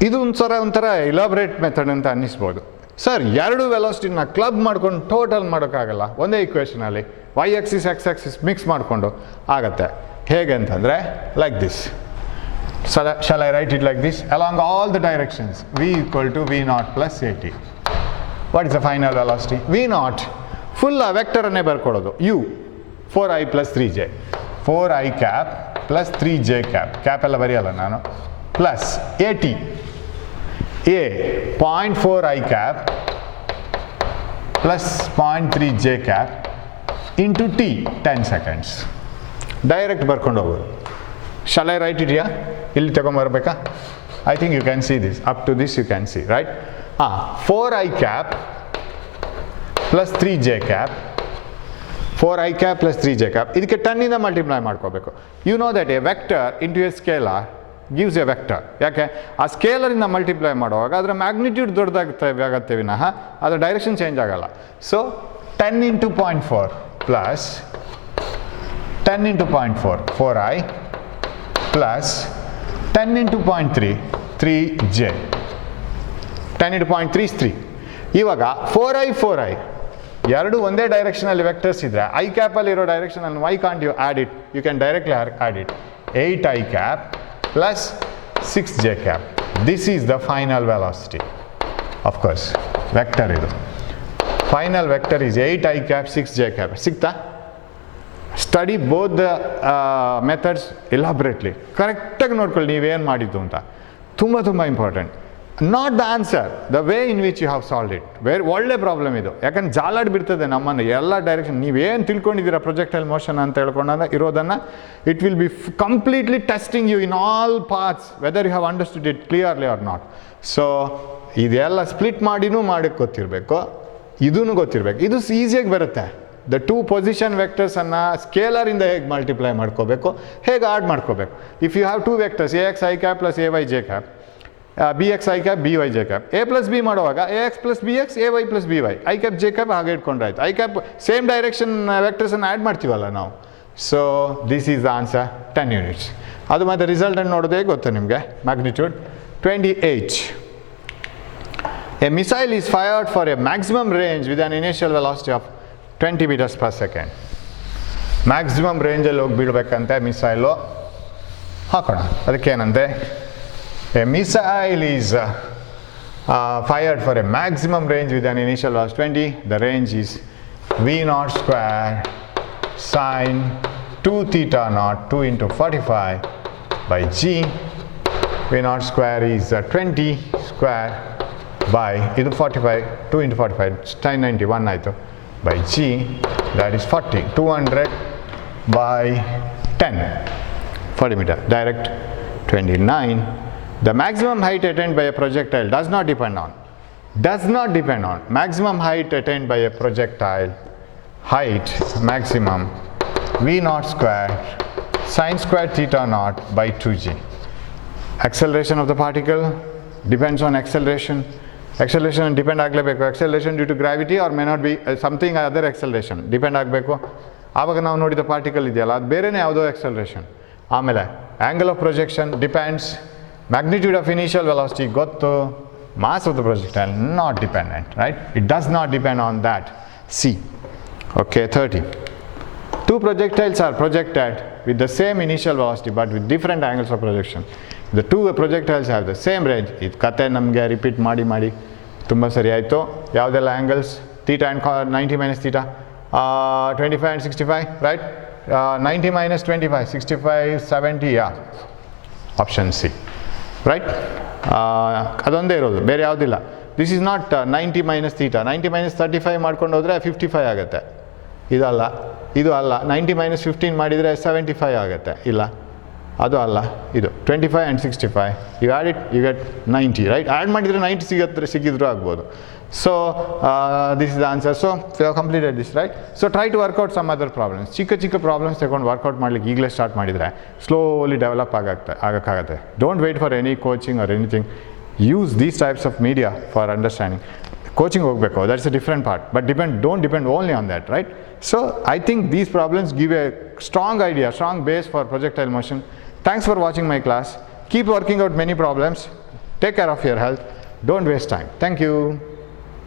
ಇದು ಒಂಥರ ಇಲಾಬ್ರೇಟ್ method ಅಂತ ಅನ್ನಿಸ್ಬೋದು. Sir, ಎರಡು ವೆಲಾಸಿಟಿನ club ಮಾಡ್ಕೊಂಡು total ಮಾಡೋಕ್ಕಾಗಲ್ಲ ಒಂದೇ ಇಕ್ವೇಷನಲ್ಲಿ, y axis x axis mix ಮಾಡಿಕೊಂಡು ಆಗತ್ತೆ. ಹೇಗೆ ಅಂತಂದರೆ like this. Shall I write it like this? Along all the directions v equal to v naught plus at. What is the final velocity? v naught full vector ಅನ್ನೇ ಬರ್ಕೊಡೋದು, u 4i plus 3j, 4i cap plus 3j cap ಎಲ್ಲ ಬರೆಯಲ್ಲ ನಾನು, plus at a 0.4 I cap plus 0.3 j cap into t 10 seconds. Direct ಬರ್ಕೊಂಡು ಹೋಗೋದು. Shall I write it? ಇಲ್ಲಿ ತಗೊಂಬರ್ಬೇಕಾ? I think you can see this, up to this you can see, right? 4i cap plus 3j cap, 4i cap plus 3j cap, ಇದಕ್ಕೆ 10 ಇಂದ multiply ಮಾಡ್ಕೋಬೇಕು. You know that a vector into a scalar gives a vector. ಯಾಕೆ? ಆ ಸ್ಕೇಲರಿಂದ multiply ಮಾಡುವಾಗ ಅದರ magnitude ದೊಡ್ಡದಾಗುತ್ತೆ ವಿನಃ ಅದರ direction change ಆಗಲ್ಲ. So 10 into 0.4 plus 10 into 0.4 4i plus 10 into 0.3 3j, 10 into 0.3 is 3. ಇವಾಗ 4i ಎರಡು ಒಂದೇ ಡೈರೆಕ್ಷನಲ್ಲಿ ವೆಕ್ಟರ್ಸ್ ಇದ್ರೆ ಐ ಕ್ಯಾಪಲ್ಲಿ ಇರೋ ಡೈರೆಕ್ಷನಲ್ಲಿ why can't you add it? You can directly add it. 8i cap plus 6j cap. This is the final velocity. Of course, vector idu. Final vector is 8i cap 6j cap. ಸಿಗ್ತಾ? Study both the methods elaborately. ಕರೆಕ್ಟಾಗಿ ನೋಡ್ಕೊಳ್ಳಿ ನೀವೇನು ಮಾಡಿದ್ದು ಅಂತ. ತುಂಬ important. Not the answer, the way in which you have solve it. ಒಳ್ಳೆ problem ಇದು. ಯಾಕಂದ್ರೆ ಜಾಲಾಡ್ಬಿಡ್ತದೆ ನಮ್ಮನ್ನು ಎಲ್ಲ ಡೈರೆಕ್ಷನ್. ನೀವೇನು ತಿಳ್ಕೊಂಡಿದ್ದೀರಾ ಪ್ರೊಜೆಕ್ಟೈಲ್ ಮೋಷನ್ ಅಂತ ಹೇಳ್ಕೊಂಡಾಗ ಇರೋದನ್ನು, it will be completely testing you in all parts whether you have understood it clearly or not. So ಇದೆಲ್ಲ ಸ್ಪ್ಲಿಟ್ ಮಾಡಿನೂ ಮಾಡೋಕ್ಕೆ ಗೊತ್ತಿರಬೇಕು, ಇದೂ ಗೊತ್ತಿರಬೇಕು. ಇದು ಈಸಿಯಾಗಿ ಬರುತ್ತೆ. ದ ಟೂ ಪೊಸಿಷನ್ ವೆಕ್ಟರ್ಸನ್ನು ಸ್ಕೇಲರಿಂದ ಹೇಗೆ ಮಲ್ಟಿಪ್ಲೈ ಮಾಡ್ಕೋಬೇಕು, ಹೇಗೆ ಆಡ್ ಮಾಡ್ಕೋಬೇಕು. If you have two vectors A X I cap plus A Y J cap, B X I cap B Y J cap, A plus B ಮಾಡುವಾಗ A X plus b x a y plus b y, i cap j cap ಹಾಗೆ ಇಟ್ಕೊಂಡ್ರೆ ಆಯ್ತು. I cap same direction ವೆಕ್ಟರ್ಸನ್ನು add ಮಾಡ್ತೀವಲ್ಲ ನಾವು. So this is the answer, 10 units. ಅದು ಮತ್ತು ರಿಸಲ್ಟನ್ನು ನೋಡೋದೇ ಗೊತ್ತು ನಿಮಗೆ. Magnitude 28. A missile is fired for a maximum range with an initial velocity of 20 meters per second. ಮ್ಯಾಕ್ಸಿಮಮ್ ರೇಂಜಲ್ಲಿ ಹೋಗಿ ಬೀಳಬೇಕಂತೆ ಮಿಸೈಲು. ಹಾಕೋಣ, ಅದಕ್ಕೇನಂತೆ, a missile is fired for a maximum range with an initial velocity 20. The range is v naught square sine 2 theta naught 2 into 45 by g. V naught square is 20 square by ಇದು 45 2 into 45 sin 90 1 ಆಯಿತು by g that is 40 200 by 10 40 meter direct 29 the maximum height attained by a projectile does not depend on maximum height attained by a projectile height maximum v naught square sin square theta naught by 2g acceleration of the particle depends on acceleration depend ಆಗಲೇಬೇಕು acceleration due to gravity or may not be something other acceleration depend ಆಗಬೇಕು ಆವಾಗ ನಾವು ನೋಡಿದ particle ಇದೆಯಲ್ಲ ಅದು ಬೇರೆನೇ ಯಾವುದೋ acceleration ಆಮೇಲೆ angle of projection depends magnitude of initial velocity ಗೊತ್ತು mass of the projectile not dependent right it does not depend on that C okay 30 two projectiles are projected with the same initial velocity but with different angles of projection the two projectiles have the same range ಇದು ಕತೆ ನಮಗೆ repeat ಮಾಡಿ ತುಂಬ ಸರಿ ಆಯಿತು ಯಾವುದೆಲ್ಲ angles theta and 90 minus theta 25 and 65 right 90 minus 25 65 70 yeah option C right ಅದೊಂದೇ ಇರೋದು ಬೇರೆ ಯಾವುದಿಲ್ಲ this is not 90 minus theta 90 minus 35 ಮಾಡ್ಕೊಂಡು ಹೋದರೆ 55 ಆಗುತ್ತೆ ಇದಲ್ಲ ಇದು ಅಲ್ಲ 90 minus 15 ಮಾಡಿದರೆ 75 ಆಗುತ್ತೆ ಇಲ್ಲ ಅದು ಅಲ್ಲ ಇದು 25 and 65 you add it you get 90 right add ಮಾಡಿದರೆ 90 ಸಿಕ್ಕಿದ್ರೂ ಆಗ್ಬೋದು so this is the answer so we have completed this right so try to work out some other problems ಚಿಕ್ಕ ಪ್ರಾಬ್ಲಮ್ಸ್ ತಗೊಂಡು ವರ್ಕೌಟ್ ಮಾಡ್ಲಿಕ್ಕೆ ಈಗಲೇ ಸ್ಟಾರ್ಟ್ ಮಾಡಿದರೆ ಸ್ಲೋಲಿ ಡೆವಲಪ್ ಆಗಕ್ಕಾಗತ್ತೆ don't wait for any coaching or anything use these types of media for understanding coaching ಹೋಗಬೇಕು that's a different part but don't depend only on that right so I think these problems give a strong idea strong base for projectile motion thanks for watching my class keep working out many problems take care of your health don't waste time thank you